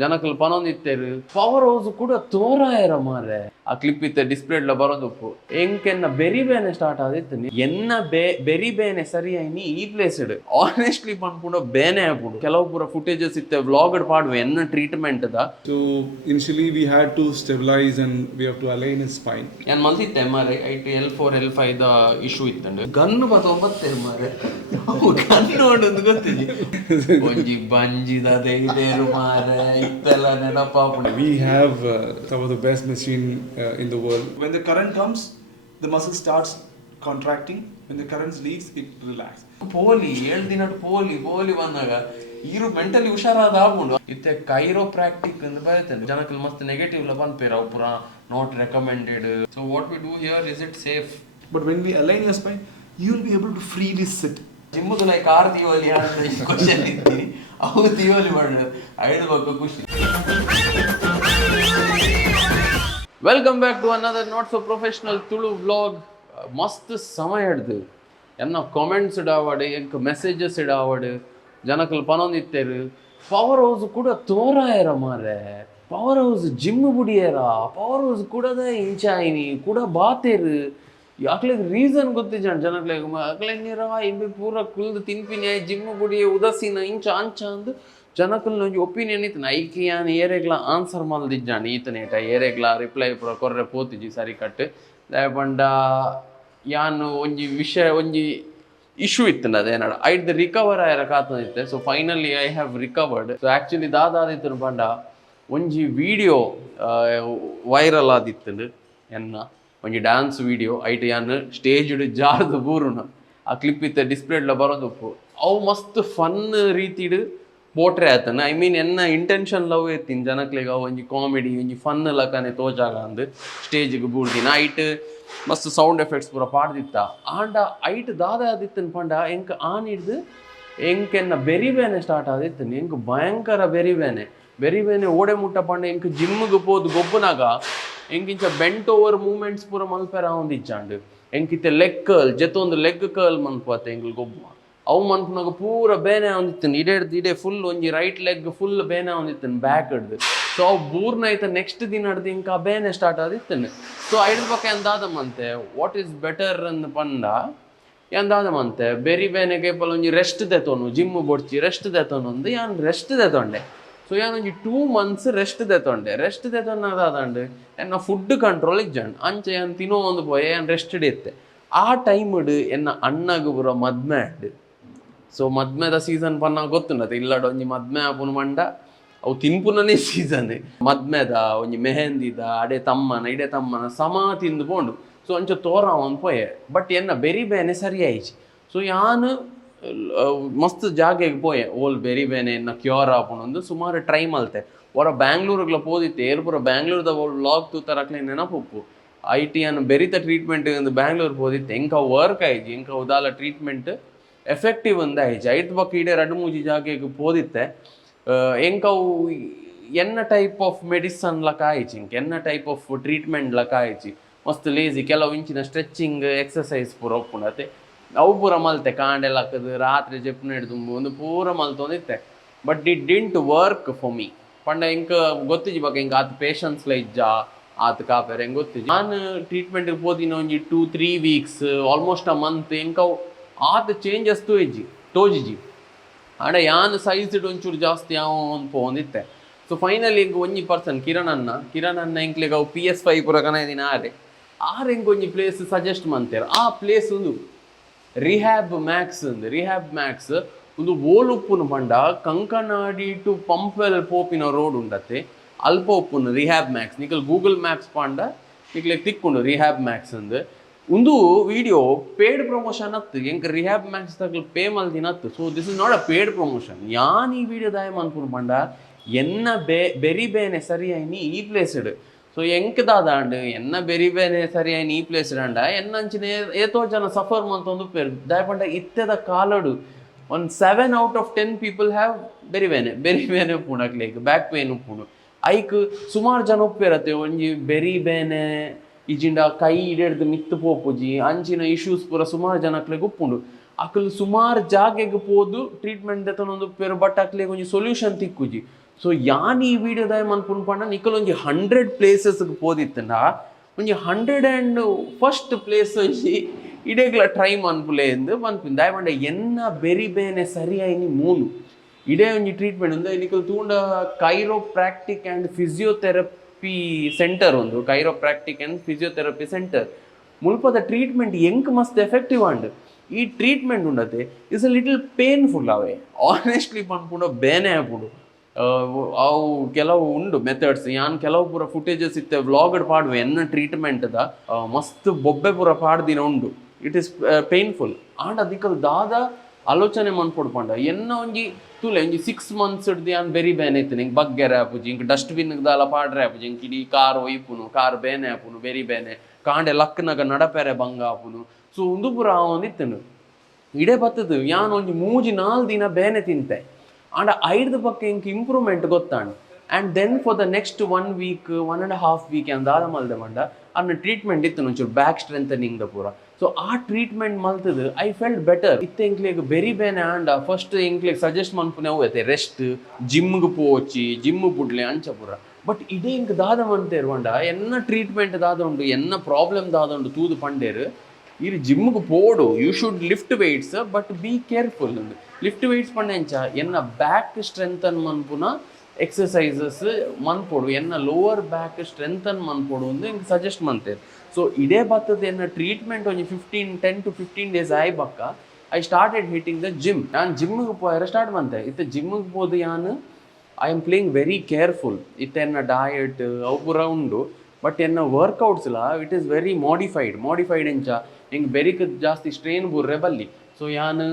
ಜನಕಲ್ ಪನೊಂದಿತ್ತೇರು power house ಕೂಡ ತೋರಾಯರ ಮಾರೆ ಆ ಕ್ಲಿಪ್ ಇತ್ತೆ ಡಿಸ್ಪ್ಲೇಡ್ಲ ಬರೋದಪ್ಪು ಎಂಕೆನ್ನ ಬೆರಿಬೇನೆ ಸ್ಟಾರ್ಟ್ ಆದಿತ್ತು ಎನ್ನ ಬೆರಿಬೇನೆ ಸರಿ ಆಯ್ನಿ ಈ ಪ್ಲೇಸ್ ಇಡು ಆನೆಸ್ಟ್ಲಿ ಪನ್ಪುಂಡ ಬೇನೆ ಆಪುಡು ಕೆಲವು ಪೂರ ಫುಟೇಜಸ್ ಇತ್ತೆ ವ್ಲಾಗ್ಡ್ ಪಾಡುವೆ ಎನ್ನ ಟ್ರೀಟ್ಮೆಂಟ್ ದ so initially we had to stabilise and we have to align his spine ನಾನು ಮಲ್ತಿದ್ದೆ ಮಾರೆ ಐಟ್ L4 L5 ದ ಇಶ್ಯೂ ಇತ್ತಂಡು ಗನ್ನು ಬತ್ತೊಂಬತ್ತೇರು ಮಾರೆ ಗನ್ನು ನೋಡೋದು ಗೊತ್ತಿದೆ ಒಂಜಿ ಬಂಜಿದ ದೇರು ಮಾರೆ ಇತ್ತೆಲ್ಲ ನೆನಪಾಪುಡು. We have some of the best machine in the world. When the current comes, the muscle starts contracting. When the current leaves, it relaxes. ಪೋಲಿ 7 ದಿನ ಪೋಲಿ ಬಂದಾಗ ಇರು ಮೆಂಟಲಿ ಹುಷಾರಾದ ಆಗ್ಬಿಡು ಇತ್ತೆ ಕೈರೋಪ್ರಾಕ್ಟಿಕ್ ಅಂತ ಬರ್ತದೆ ಜನಕ್ಕೆ ಮಸ್ತ್ ನೆಗೆಟಿವ್ ಲ ಬಂದ್ಪೇರ ಅವು ಪೂರ not recommended. So what we do here is it safe But when we align your spine, you will be able to freely sit. ಜಿಮ್ಮದು ಲೈಕ್ 6 ದಿವಲಿ ಅಂತ ಕ್ವಶನ್ ಇದ್ದೀನಿ ಅವು ದಿವಲಿ ಮಾಡೋದು ಐದು ಬಗ್ಗೆ ಖುಷಿ. Welcome back to another not so professional Tulu vlog. ಮಸ್ತ್ ಸಮಯ ಹಿಡ್ದು ಎನ್ನ ಕಾಮೆಂಟ್ಸ್ ಇಡಾವಡು ಎಂಕ್ ಮೆಸೇಜಸ್ ಇಡಾವಡು ಜನಕಲ್ ಪನೊಂದಿತ್ತೇರು ಪವರ್ ಹೌಸ್ ಕೂಡ ತೋರಾಯರ ಮಾರೆ ಪವರ್ ಹೌಸ್ ಜಿಮ್ ಬುಡಿಯರ ಪವರ್ ಹೌಸ್ ಕೂಡದ ಇಂಚಾಯಿನಿ ಕೂಡ ಬಾತೇರು ಯಾಕ್ಲೆಗ್ ರೀಸನ್ ಗೊತ್ತಿಜ ಜನಕ್ಲೆಗ್ ಅಕ್ಲೆ ನೀರ ಇಂಬಿ ಪೂರ ಕುಲ್ದು ತಿನ್ಪಿನಿ ಜಿಮ್ ಬುಡಿ ಉದಸಿನ ಇಂಚ ಅಂಚ ಅಂದು ಜನಕಲ್ನ ಒಂಜಿ ಒಪಿನಿಯನ್ ಇತ್ತು ಐಕಿ ಯಾನ್ ಏರೆಗ್ಲ ಆನ್ಸರ್ ಮಲ್ದಿಜ್ಜಾಣ ಈತನೇಟ ಏರೆಗ್ಲ ರಿಪ್ಲೈ ಪೂರ ಕೊರ್ರೆ ಪೋತಿಜಿ ಸರಿ ಕಟ್ ಪಂಡ ಯಾನ್ ಒಂಜಿ ವಿಷಯ ಒಂಜಿ ಇಶ್ಯೂ ಇತ್ತು ಅದೇನಾಡ ಐಟ್ ರಿಕವರ್ ಆಯರ ಕಾತನಿತ್ತೆ. So finally I have recovered. So actually ದಾದಾದಿತ್ತು ಪಂಡ ಒಂಜಿ ವಿಡಿಯೋ ವೈರಲ್ ಆದಿತ್ತು ಎನ್ನ ಒಂಜಿ ಡ್ಯಾನ್ಸ್ ವಿಡಿಯೋ ಐಟ್ ಯಾನ್ ಸ್ಟೇಜ್ಡ್ ಜಾರ್ದು ಬೂರುನ ಆ ಕ್ಲಿಪ್ ಇತ್ತೆ ಡಿಸ್ಪ್ಲೇಡ್ಲ ಬರೋದಪ್ಪು ಅವು ಮಸ್ತ್ ಫನ್ ರೀತಿಡ್ ಪೋಟ್ರೆ ಆತನ ಐ ಮೀನ್ ಎನ್ನ ಇಂಟೆನ್ಷನ್ ಲವ್ ಎತ್ತಿನ ಜನಕ್ಲೆಗ ಒಂಜಿ ಕಾಮಿಡಿ ಒಂಜಿ ಫನ್ ಲಕನೆ ತೋಜಾಗ ಅಂದು ಸ್ಟೇಜಿಗೆ ಬೂರ್ದಿನ ಐಟ್ ಮಸ್ತ್ ಸೌಂಡ್ ಎಫೆಕ್ಟ್ಸ್ ಪೂರ ಪಾಡ್ದಿತ್ತ ಆಂಡ ಐಟ್ ದಾದ ಆದಿತ್ತನ್ ಪಂಡ ಎಂಕ್ ಆನ್ ಹಿಡ್ದು ಎಂಕೆನ್ನ ಬೆರಿಬೇನೆ ಸ್ಟಾರ್ಟ್ ಆದಿತ್ತನ್ ಎಂಕ್ ಭಯಂಕರ ಬೆರಿಬೇನೆ ಓಡೆ ಮುಟ್ಟ ಪಂಡ ಎಂಕ್ ಜಿಮ್ಗೆ ಪೋದು ಗೊಬ್ಬನಾಗ ಎಂಕಿಂಚ ಬೆಂಟ್ ಓವರ್ ಮೂಮೆಂಟ್ಸ್ ಪೂರ ಮಲ್ಪೆರ ಒಂದಿಚ್ಚಾಂಡು ಎಂಕಿತ್ತೆ ಲೆಗ್ ಕರ್ಲ್ ಜೊತ್ತೊಂದು ಲೆಗ್ ಕರ್ಲ್ ಮನ್ಪತ್ತೆ ಎಂಗ್ಲು ಗೊಬ್ಬ ಅವು ಮನ್ಪುನಾಗ ಪೂರ ಬೇನೆ ಒಂದಿತ್ತನ್ ಇಡೆ ಫುಲ್ ಒಂಜಿ ರೈಟ್ ಲೆಗ್ ಫುಲ್ ಬೇನೆ ಒಂದಿತ್ತನ್ ಬ್ಯಾಕ್ ಹಿಡ್ದು. ಸೊ ಅವು ಬೂರ್ನ ಐತೆ ನೆಕ್ಸ್ಟ್ ದಿನ ಹಿಡ್ದು ಇಂಕ ಬೇನೆ ಸ್ಟಾರ್ಟ್ ಆದಿತ್ತನ್. ಸೊ ಐಡ್ ಪಕ್ಕ ಎಂದಾದಮಂತೆ ವಾಟ್ ಈಸ್ ಬೆಟರ್ ಅಂದ್ ಪಂಡ ಎಂದಾದಮಂತೆ ಬೆರಿ ಬೇನೆಗೆ ಪಲ್ ಒಂಜಿ ರೆಸ್ಟ್ ದೆತೋನು ಜಿಮ್ ಬೊಡ್ಚಿ ರೆಸ್ಟ್ ದೆತೋನು ಅಂದು ಯಾನ್ ರೆಸ್ಟ್ ದೆತೊಂಡೆ. ಸೊ ಯಾನೊಂಜಿ 2 months ರೆಸ್ಟ್ ದೆತೊಂದಾದಂಡು ಎನ್ನ ಫುಡ್ ಕಂಟ್ರೋಲ್ ಇಜ್ಜಂಡು ಅಂಚ ಯಾನ್ ತಿನ್ನೋ ಒಂದು ಪೋಯೆ ಯಾನ್ ರೆಸ್ಟ್ ಇತ್ತೆ ಆ ಟೈಮ್ ಎನ್ನ ಅಣ್ಣಗ ಪೂರ ಮದ್ಮೆ ಆಡ್. ಸೊ ಮದ್ಮೆದ ಸೀಸನ್ ಪನ್ನ ಗೊತ್ತುಂಡತೆ ಇಲ್ಲಡ ಒಂಜಿ ಮದ್ಮೆ ಆಪುನ ಮಂಡ ಅವು ತಿನ್ಪುನನೇ ಸೀಸನ್ ಮದ್ಮೆದ ಒಂಜಿ ಮೆಹಂದಿದ ಇಡೆ ತಮ್ಮನ ಸಮ ತಿಂದು ಪೋಂಡು. ಸೊ ಅಂಚ ತೋರ ಒಂದು ಪೋಯೆ ಬಟ್ ಎನ್ನ ಬೆರಿಬೇನೆ ಸರಿ ಆಯ್ಚಿ. ಸೊ ಯಾನ್ ಮಸ್ತ್ ಜಾಗೆಗೆ ಪೋಯೆ ಓಲ್ ಬೆರಿಬೇನೆ ಎನ್ನ ಕ್ಯೂರ್ ಆಪುನೊಂದು ಸುಮಾರು ಟ್ರೈ ಮಲ್ತೆ ಒರ ಬ್ಯಾಂಗ್ಳೂರ್ಗ್ಲ ಪೋದಿತ್ತೆ ಏರ್ ಪೂರ ಬ್ಯಾಂಗ್ಳೂರ್ದ ವ್ಲಾಗ್ ತೂತರಕ್ಲೆ ನೆನಪುಪ್ಪು ಐಟಿ ಅನ್ನು ಬೆರಿತ ಟ್ರೀಟ್ಮೆಂಟ್ ಬ್ಯಾಂಗ್ಳೂರ್ ಪೋದಿತ್ತೆ ಎಂಕ ವರ್ಕ್ ಆಯ್ಜಿ ಎಂಕ ಉದಾಲ ಟ್ರೀಟ್ಮೆಂಟ್ ಎಫೆಕ್ಟಿವ್ ಅಂದ ಆಯ್ಜಿ ಐಟ್ ಪಕ್ಕ ಇಡೆ 2-3 ಜಾಗೆಗೆ ಪೋದಿತ್ತೆ ಎಂಕವು ಎನ್ನ ಟೈಪ್ ಆಫ್ ಮೆಡಿಸನ್ ಲಕ ಆಯ್ಚಿ ಇಂಕ ಎನ್ನ ಟೈಪ್ ಆಫ್ ಟ್ರೀಟ್ಮೆಂಟ್ ಲಕ ಆಯ್ಚಿ ಮಸ್ತ್ ಲೇಜಿ ಕೆಲವು ಇಂಚಿನ ಸ್ಟ್ರೆಚಿಂಗ್ ಎಕ್ಸಸೈಸ್ ಪೂರ ಒಪ್ಪುಂಡತೆ ಅವು ಪೂರ ಮಲ್ತೆ ಕಾಂಡೆಲ್ಲ ಹಾಕದು ರಾತ್ರಿ ಜೆಪ್ನ ಹಿಡ್ದು ಒಂದು ಪೂರ ಮಲ್ತೊಂದಿತ್ತೆ but it didn't work for me ಪಂಡ ಇಂಕ ಗೊತ್ತಿಜಿ ಬಗ್ಗೆ ಹಿಂಗೆ ಆತ ಪೇಷನ್ಸ್ಲ ಇಜ್ಜ ಆತ ಕಾಪೇರೆ ಹೆಂಗೆ ಗೊತ್ತಿಜಿ ನಾನು ಟ್ರೀಟ್ಮೆಂಟ್ಗೆ ಪೋದಿನ ಒಂಜಿ 2-3 weeks ಆಲ್ಮೋಸ್ಟ್ ಅ ಮಂತ್ ಎಂಕವು ಆತ ಚೇಂಜಸ್ ತೋಜಿಜಿ ಆಡ ಯಾನ್ ಸೈಜ್ ಒಂಚೂರು ಜಾಸ್ತಿ ಯಾವ ಒಂದು ಪೋಂದಿತ್ತೆ. ಸೊ ಫೈನಲಿ ಹಿಂಗೆ ಒಂಜಿ ಪರ್ಸನ್ ಕಿರಣ್ ಅನ್ನ ಇಂಕ್ಲಿಗೆ ಅವು PS5 ಪೂರ ಕನದಿನ ಆರು ಹೆಂಗೆ ಒಂಜಿ ಪ್ಲೇಸ್ ಸಜೆಸ್ಟ್ ಮಾಡ್ತಾರೆ. ಆ ಪ್ಲೇಸ್ ಒಂದು ರಿಹ್ಯಾಬ್ ಮ್ಯಾಕ್ಸ್ ಒಂದು ಓಲುಪ್ಪುನ ಪಂಡ ಕಂಕನಾಡಿ ಟು ಪಂಪೆಲ್ ಪೋಪಿನ ರೋಡ್ ಉಂಡತ್ತೆ ಅಲ್ಪ ಉಪ್ಪುನು ರಿಹ್ಯಾಬ್ ಮ್ಯಾಕ್ಸ್ ನಿಕಲ್ ಗೂಗಲ್ ಮ್ಯಾಪ್ಸ್ ಪಾಂಡ ನಿಕ್ಲೆ ತಿಕ್ಕೊಂಡು ರಿಹ್ಯಾಬ್ ಮ್ಯಾಕ್ಸ್ ಅಂದು ಒಂದು ವಿಡಿಯೋ ಪೇಡ್ ಪ್ರಮೋಷನ್ ಅತ್ತು ಎಂಕ ರಿಹ್ಯಾಬ್ ಮ್ಯಾಕ್ಸ್ ತಗಲ್ ಪೇ ಮಲ್ದಿನತ್ತು. So this is not a paid promotion ಯಾನ್ ಈ ವಿಡಿಯೋ ದಾಯ ಮನ್ಪುನು ಪಂಡ ಎನ್ನ ಬೆರಿಬೇನೆ ಸರಿ ಆಯ್ನಿ ಈ ಪ್ಲೇಸ್ ಇಡು. ಸೊ ಎಂಕದಾದಾಂಡು ಎನ್ನ ಬೆರಿಬೇನೆ ಸರಿ ಆಯ್ನಿ ಈ ಪ್ಲೇಸ್ ಇಡಂಡ ಎನ್ನಂಚಿನ ಏತೋ ಜನ ಸಫರ್ ಮಂತೊಂದು ಪೇರು ದಾಯಪಂಡ ಇತ್ತೆದ ಕಾಲಡು ಒಂದು 7 out of 10 people ಹ್ಯಾವ್ ಬೆರಿಬೇನೆ ಉಪ್ಪುಣಕ್ಲೇಕ್ ಬ್ಯಾಕ್ ಪೇನ್ ಉಪ್ಪುಣು ಐಕ್ ಸುಮಾರು ಜನ ಉಪ್ಪೇರತ್ತೆ ಒಂಜಿ ಬೆರಿಬೇನೆ ಇಜಿಂಡ ಕೈ ಹಿಡಿದು ನಿತ್ತು ಪೋಪುಜಿ ಅಂಚಿನ ಇಶ್ಯೂಸ್ ಪೂರ ಸುಮಾರು ಜನಕ್ಲೆಗ್ ಉಪ್ಪುಂಡು ಅಕ್ಲು ಸುಮಾರು ಜಾಗೆಗೆ ಪೋದು ಟ್ರೀಟ್ಮೆಂಟ್ ದೆತನೊಂದು ಉಪ್ಪೇರು ಬಟ್ ಅಕ್ಲೆಗ್ ಒಂಜಿ ಸೊಲ್ಯೂಷನ್ ತಿಕ್ಕುಜಿ. ಸೊ ಯಾನ್ ಈ ವಿಡಿಯೋದ ಮನ್ಪುನ್ ಪಂಡ ನಿಕಲ್ ಒಂಜಿ 100 ಪ್ಲೇಸಸ್ಗೆ ಪೋದಿತ್ತಂಡ ಒಂಜಿ 101st ಪ್ಲೇಸ್ ಒಂಜಿ ಇಡೇಗ್ಲ ಟ್ರೈ ಮನ್ಪುಲೆ ಎಂದು ಮನ್ಪಿನ್ ದಾಯಮಂಡ ಎನ್ನ ಬೆರಿ ಬೇನೆ ಸರಿಯಾಯಿನಿ ಮೂಲು ಇಡೇ ಒಂಜಿ ಟ್ರೀಟ್ಮೆಂಟ್ ಒಂದು ನಿಕಲ್ ತೂಂಡ ಕೈರೋಪ್ರಾಕ್ಟಿಕ್ ಆ್ಯಂಡ್ ಫಿಸಿಯೋಥೆರಪಿ ಸೆಂಟರ್ ಒಂದು ಕೈರೋಪ್ರಾಕ್ಟಿಕ್ ಆ್ಯಂಡ್ ಫಿಸಿಯೋಥೆರಪಿ ಸೆಂಟರ್ ಮುಲ್ಪದ ಟ್ರೀಟ್ಮೆಂಟ್ ಎಂಕ್ ಮಸ್ತ್ ಎಫೆಕ್ಟಿವ್ ಅಂಡ್ ಈ ಟ್ರೀಟ್ಮೆಂಟ್ ಉಂಡತೆ ಇಸ್ ಅ ಲಿಟಲ್ ಪೇನ್ಫುಲ್ ಅವೇ ಆನೆಸ್ಟ್ಲಿ ಪನ್ಪುಂಡ ಬೇನೆ ಆಪುಂಡು ಅವು ಕೆಲವು ಉಂಡು ಮೆಥಡ್ಸ್ ಯಾನ್ ಕೆಲವು ಪೂರ ಫುಟೇಜಸ್ ಇತ್ತೆ ವ್ಲಾಗಡ್ ಪಾಡುವೆ ಎನ್ನ ಟ್ರೀಟ್ಮೆಂಟ್ದ ಮಸ್ತ್ ಬೊಬ್ಬೆ ಪೂರ ಪಾಡ್ದಿನ ಉಂಡು ಇಟ್ ಈಸ್ ಪೇನ್ಫುಲ್ ಆಂಡ್ ಅದಕ್ಕೆ ದಾದ ಆಲೋಚನೆ ಮನ್ಪೊಡು ಪಂಡ ಎನ್ನ ಒಂಜಿ ತೂಲೆ ಒಂಜಿ 6 months ಹಿಡ್ದು ಯಾನ್ ಬೆರಿ ಬೇನೆ ಇತ್ತು ನಿಂಗೆ ಬಗ್ಗೆರೆ ಆಪುಜಿ ಇಂಕ ಡಸ್ಟ್ಬಿನ್ ದಾಲ ಪಾಡ್ರೆ ಆಪುಜಿ ಇಂಕ ಇಡೀ ಕಾರ್ ಒಯ್ಪುನು ಕಾರ್ ಬೇನೆ ಆಪುನು ಬೆರಿ ಬೇನೆ ಕಾಂಡೆ ಲಕ್ನಗ ನಡಪೆರೆ ಬಂಗ ಆಪುನು ಸೊ ಉಂದು ಪೂರ ಒಂದಿತ್ತನು ಇಡೇ ಬತ್ತದು ಯಾನ್ ಒಂಜಿ 3-4 ದಿನ ಬೇನೆ ತಿಂತೆ ಆಂಡ ಐಡ್ದ ಪಕ್ಕ ಇಂಕ ಇಂಪ್ರೂವ್ಮೆಂಟ್ ಗೊತ್ತಾಂಡ್ and then for the next 1 week 1.5 week ಅಂದಾದ ಮಲ್ದೆ ಮಂಡ ಅನ್ನ ಟ್ರೀಟ್ಮೆಂಟ್ ಇತ್ತು ಒಂಚೂರು ಬ್ಯಾಕ್ ಸ್ಟ್ರೆಂಥನಿಂಗ್ದ ಪೂರ ಸೊ ಆ ಟ್ರೀಟ್ಮೆಂಟ್ ಮಲ್ತದು ಐ ಫೆಲ್ಟ್ ಬೆಟರ್ ಇತ್ತೆ ಎಂಕ್ಲೆಗ್ ಬೆರಿ ಬೇನೆ ಆಂಡ ಫಸ್ಟ್ ಎಂಕ್ಲೆಗ್ ಸಜೆಸ್ಟ್ ಮನ್ಪುನೆ ಅವೈತೆ ರೆಸ್ಟ್ ಜಿಮ್ಗೆ ಪೋಚಿ ಜಿಮ್ ಬುಡ್ಲೆ ಅಂಚ ಪೂರ ಬಟ್ ಇಡೇ ಇಂಕ ದಾದ ಮಂತೇರು ಪಂಡ ಎನ್ನ ಟ್ರೀಟ್ಮೆಂಟ್ ದಾದ ಉಂಡು ಎನ್ನ ಪ್ರಾಬ್ಲಮ್ ದಾದ ಉಂಡು ತೂದು ಪಂಡೇರು ಇಲ್ಲಿ ಜಿಮ್ಗೆ ಪೋಡು you should lift weights but be careful lift weights ಪಂಡ ಎಂಚ ಎನ್ನ ಬ್ಯಾಕ್ ಸ್ಟ್ರೆಂಥನ್ ಮನ್ಪುನ ಎಕ್ಸಸೈಸಸ್ ಮನ್ಪೊಡು ಎನ್ನ ಲೋವರ್ ಬ್ಯಾಕ್ ಸ್ಟ್ರೆಂಥನ್ ಮನ್ಪೊಡು ಅಂದು ಇಂಕ ಸಜೆಸ್ಟ್ ಮಂತೇರು ಸೊ ಇಡೇ ಬತ್ತದ ಎನ್ನ ಟ್ರೀಟ್ಮೆಂಟ್ ಒಂಜಿ 10 to 15 days ಆಯ್ ಬಕ್ಕ I started hitting the gym ನಾನು ಜಿಮ್ಗೆ ಪೋಯರ ಸ್ಟಾರ್ಟ್ ಮಂತೆ ಇತ್ತೆ ಜಿಮ್ಗೆ ಪೋದು ಯಾನು I am playing very careful ಇತ್ತೆ ಎನ್ನ ಡಯಟ್ ಅವು ಪೂರ ಉಂಡು ಬಟ್ ಎನ್ನ ವರ್ಕೌಟ್ಸ್ಲ ಇಟ್ ಈಸ್ ವೆರಿ ಮಾಡಿಫೈಡ್ ಎಂಚ ಹಿಂಗೆ ಬೆರಿಕ್ ಜಾಸ್ತಿ ಸ್ಟ್ರೇನ್ ಬುರ್ರೆ ಬಲ್ಲಿ ಸೊ ಯಾನು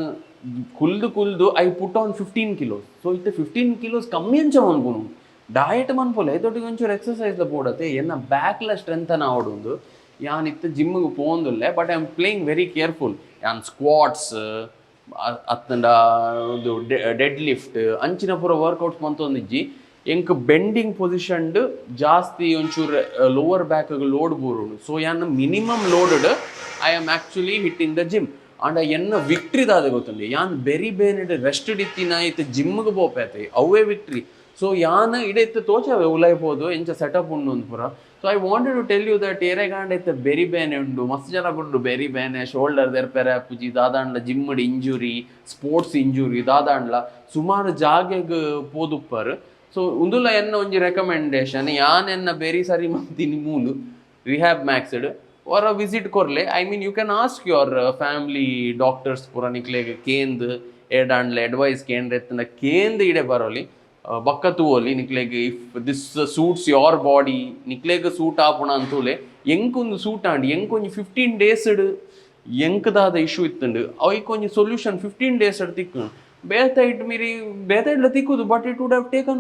ಕುಲ್ದು I put on 15 kilos so ಇತ್ತೆ 15 kilos ಕಮ್ಮಿ ಅಂಚ ಮನ್ಪುನು ಡಯಟ್ ಮನ್ಪೊಲೆ ಐತೊಟ್ಟಿಗೆ ಒಂಚೂರು ಎಕ್ಸಸೈಸ್ ಪೋಡತ್ತೆ ಎನ್ನ ಬ್ಯಾಕ್ಲ ಸ್ಟ್ರೆಂಥನ್ ಆವಡುಂದು ಯಾನ್ ಇತ್ತೆ ಜಿಮ್ಗೆ ಪೋಂದುಲ್ಲೆ but I am playing very careful ಯಾನ್ ಸ್ಕ್ವಾಟ್ಸ್ ಅತ್ತಂಡ ಒಂದು ಡೆಡ್ ಲಿಫ್ಟ್ ಅಂಚಿನ ಪೂರ ವರ್ಕೌಟ್ಸ್ ಮಂತೊಂದಿಜ್ಜಿ ಎಂಕ್ ಬೆಂಡಿಂಗ್ ಪೊಸಿಷನ್ಡ್ ಜಾಸ್ತಿ ಒಂಚೂರು ಲೋವರ್ ಬ್ಯಾಕ್ ಲೋಡ್ ಬೂರುಡು ಸೊ ಯಾನ್ minimum loaded I am actually hitting the gym and ಎನ್ನ ವಿಕ್ಟ್ರಿ ದಾದ ಗೊತ್ತುಂಡು ಯಾನ್ ಬೆರಿ ಬೇನೆಡ್ ರೆಸ್ಟ್ ಇತ್ತಿನ ಇತ್ತು ಜಿಮ್ಗೆ ಪೋಪೇತೆ ಅವೇ ವಿಕ್ಟ್ರಿ ಸೊ ಯಾನ್ ಇಡೆ ಇತ್ತು ತೋಚವೆ ಉಲೈಪೋದು ಎಂಚ ಸೆಟಪ್ ಉಂಡು ಒಂದು ಪೂರ so I wanted to tell you that ಏರೆಗಾಂಡ ಇತ್ತು ಬೆರಿ ಬೇನೆ ಉಂಡು ಮಸ್ತ್ ಜನ ಉಂಡು ಬೆರಿ ಬೇನೆ ಶೋಲ್ಡರ್ ದೆರ್ಪೆರೆ ಆಪುಜಿ ದಾದಾಂಡ್ಲ ಜಿಮ್ಮಡ್ ಇಂಜುರಿ ಸ್ಪೋರ್ಟ್ಸ್ ಇಂಜುರಿ ದಾದಾಂಡ್ಲ ಸುಮಾರು ಜಾಗೆಗ್ ಪೋದುಪ್ಪರ್ ಸೊ ಉಂದುಲ ಎನ್ನ ಒಂಜಿ ರೆಕಮೆಂಡೇಶನ್ ಯಾನ್ ಎನ್ನ ಬೆರಿ ಸರಿ ಮಂತಿನಿ ಮೂಲು rehab ಮ್ಯಾಕ್ಸ್ಡ್ or a visit korle I mean you can ask your family doctors pura nikleg kend edanle advice kendre tna kend ide baroli bakka tuoli nikleg if this suits your body nikleg suit apuna antule enkundu suit andi enkonji 15 days enkdada issue ittundu avi konji solution 15 days tikku ಬೇತಾಯ್ಟ್ ಮೀರಿ ಬೇತಾಯ್ಟ್ಲ ತಿಕ್ಕುದು but it would have taken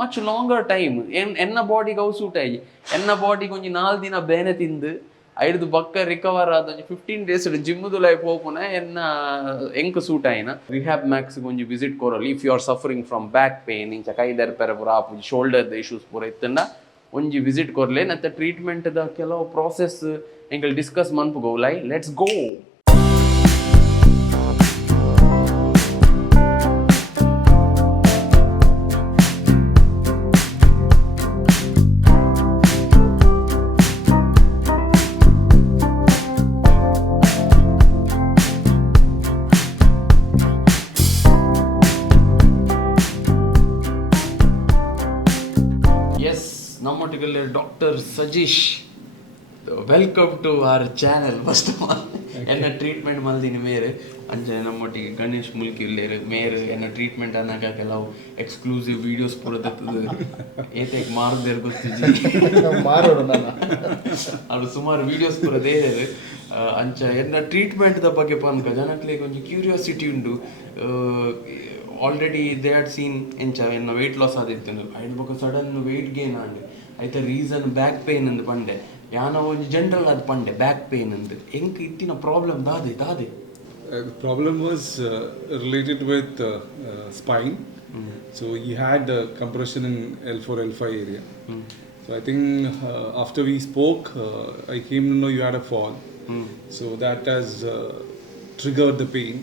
much longer time ಎನ್ನ ಬಾಡಿಗೆ ಅವು suit ಆಗಿ ಎನ್ನ ಬಾಡಿಗೆ ಒಂಜಿ 4 ದಿನ ಬೇನೆ ತಿಂದು ಐದು ಬಕ್ಕ ರಿಕವರ್ ಆದ 15 days ಜಿಮ್ದು ಲೈಫ್ ಹೋಗ್ಪುನ ಎನ್ನ ಎಂಕ್ ಸೂಟ್ ಆಯ್ನ ರಿಹ್ಯಾಬ್ ಮ್ಯಾಕ್ಸ್ ಒಂಜಿ ವಿಸಿಟ್ ಕೊರಲಿ if you are suffering from back pain ಇಂಚ ಕೈದೆರ್ ಪೆರ ಪೂರ ಆಪು ಶೋಲ್ಡರ್ ಇಶ್ಯೂಸ್ ಪೂರ ಇತ್ತಂಡ ಒಂಜಿ ವಿಸಿಟ್ ಕೊರ್ಲೆ ನತ್ತ ಟ್ರೀಟ್ಮೆಂಟ್ ದ ಕೆಲವು ಪ್ರಾಸೆಸ್ ಎಂಕಲ್ ಡಿಸ್ಕಸ್ ಮನ್ಪು ಗೋಲೈ ಲೆಟ್ಸ್ ಗೋ. ನಮ್ಮೊಟ್ಟಿಗೆ doctor Sajeesh welcome to our channel first of all ಎನ್ನ ಟ್ರೀಟ್ಮೆಂಟ್ ಮಲ್ದಿನಿ ಮೇರೆ ಅಂಚೆ ನಮ್ಮೊಟ್ಟಿಗೆ ಗಣೇಶ್ ಮುಲ್ಕಿ ಇಲ್ಲೇರು ಮೇರೆ ಎನ್ನ ಟ್ರೀಟ್ಮೆಂಟ್ ಅನ್ನಕ ಕೆಲವು ಎಕ್ಸ್ಕ್ಲೂಸಿವ್ ವಿಡಿಯೋಸ್ ಪೂರ ತತ್ತದು ಏತಕ್ಕೆ ಮಾರದೇರು ಗೊತ್ತಿಜ್ಜಿ ಅವ್ರು ಸುಮಾರು ವಿಡಿಯೋಸ್ ಪೂರ ದೇರು ಅಂಚ ಎನ್ನ ಟ್ರೀಟ್ಮೆಂಟ್ದ ಬಗ್ಗೆ ಪನ್ಕ ಜನಕ್ಲಿಗೆ ಒಂಜಿ ಕ್ಯೂರಿಯಾಸಿಟಿ ಉಂಡು. ಆಲ್ರೆಡಿ ದೇ ಹ್ಯಾಡ್ ಸೀನ್ ಎಂಚ ಎನ್ನ ವೆಯ್ಟ್ ಲಾಸ್ ಆದಿತ್ತು ಐದು ಬೊಕ್ಕ ಸಡನ್ ವೆಯ್ಟ್ ಗೇನ್ ಆಂಡ್ ಐತ ರೀಸನ್ ಬ್ಯಾಕ್ ಪೇನ್ ಅಂದು ಪಂಡೆ ಯಾನ ಒಂಜಿ ಜನರಲ್ ಅದು ಪಂಡೆ ಬ್ಯಾಕ್ ಪೇನ್ ಅಂದು ಎಂಕ್ ಇತ್ತಿನ ಪ್ರಾಬ್ಲಮ್ ದಾದೆ problem was related with spine so he had compression in L4 L5 area so I think after we spoke I came to know you had a fall so that has triggered the pain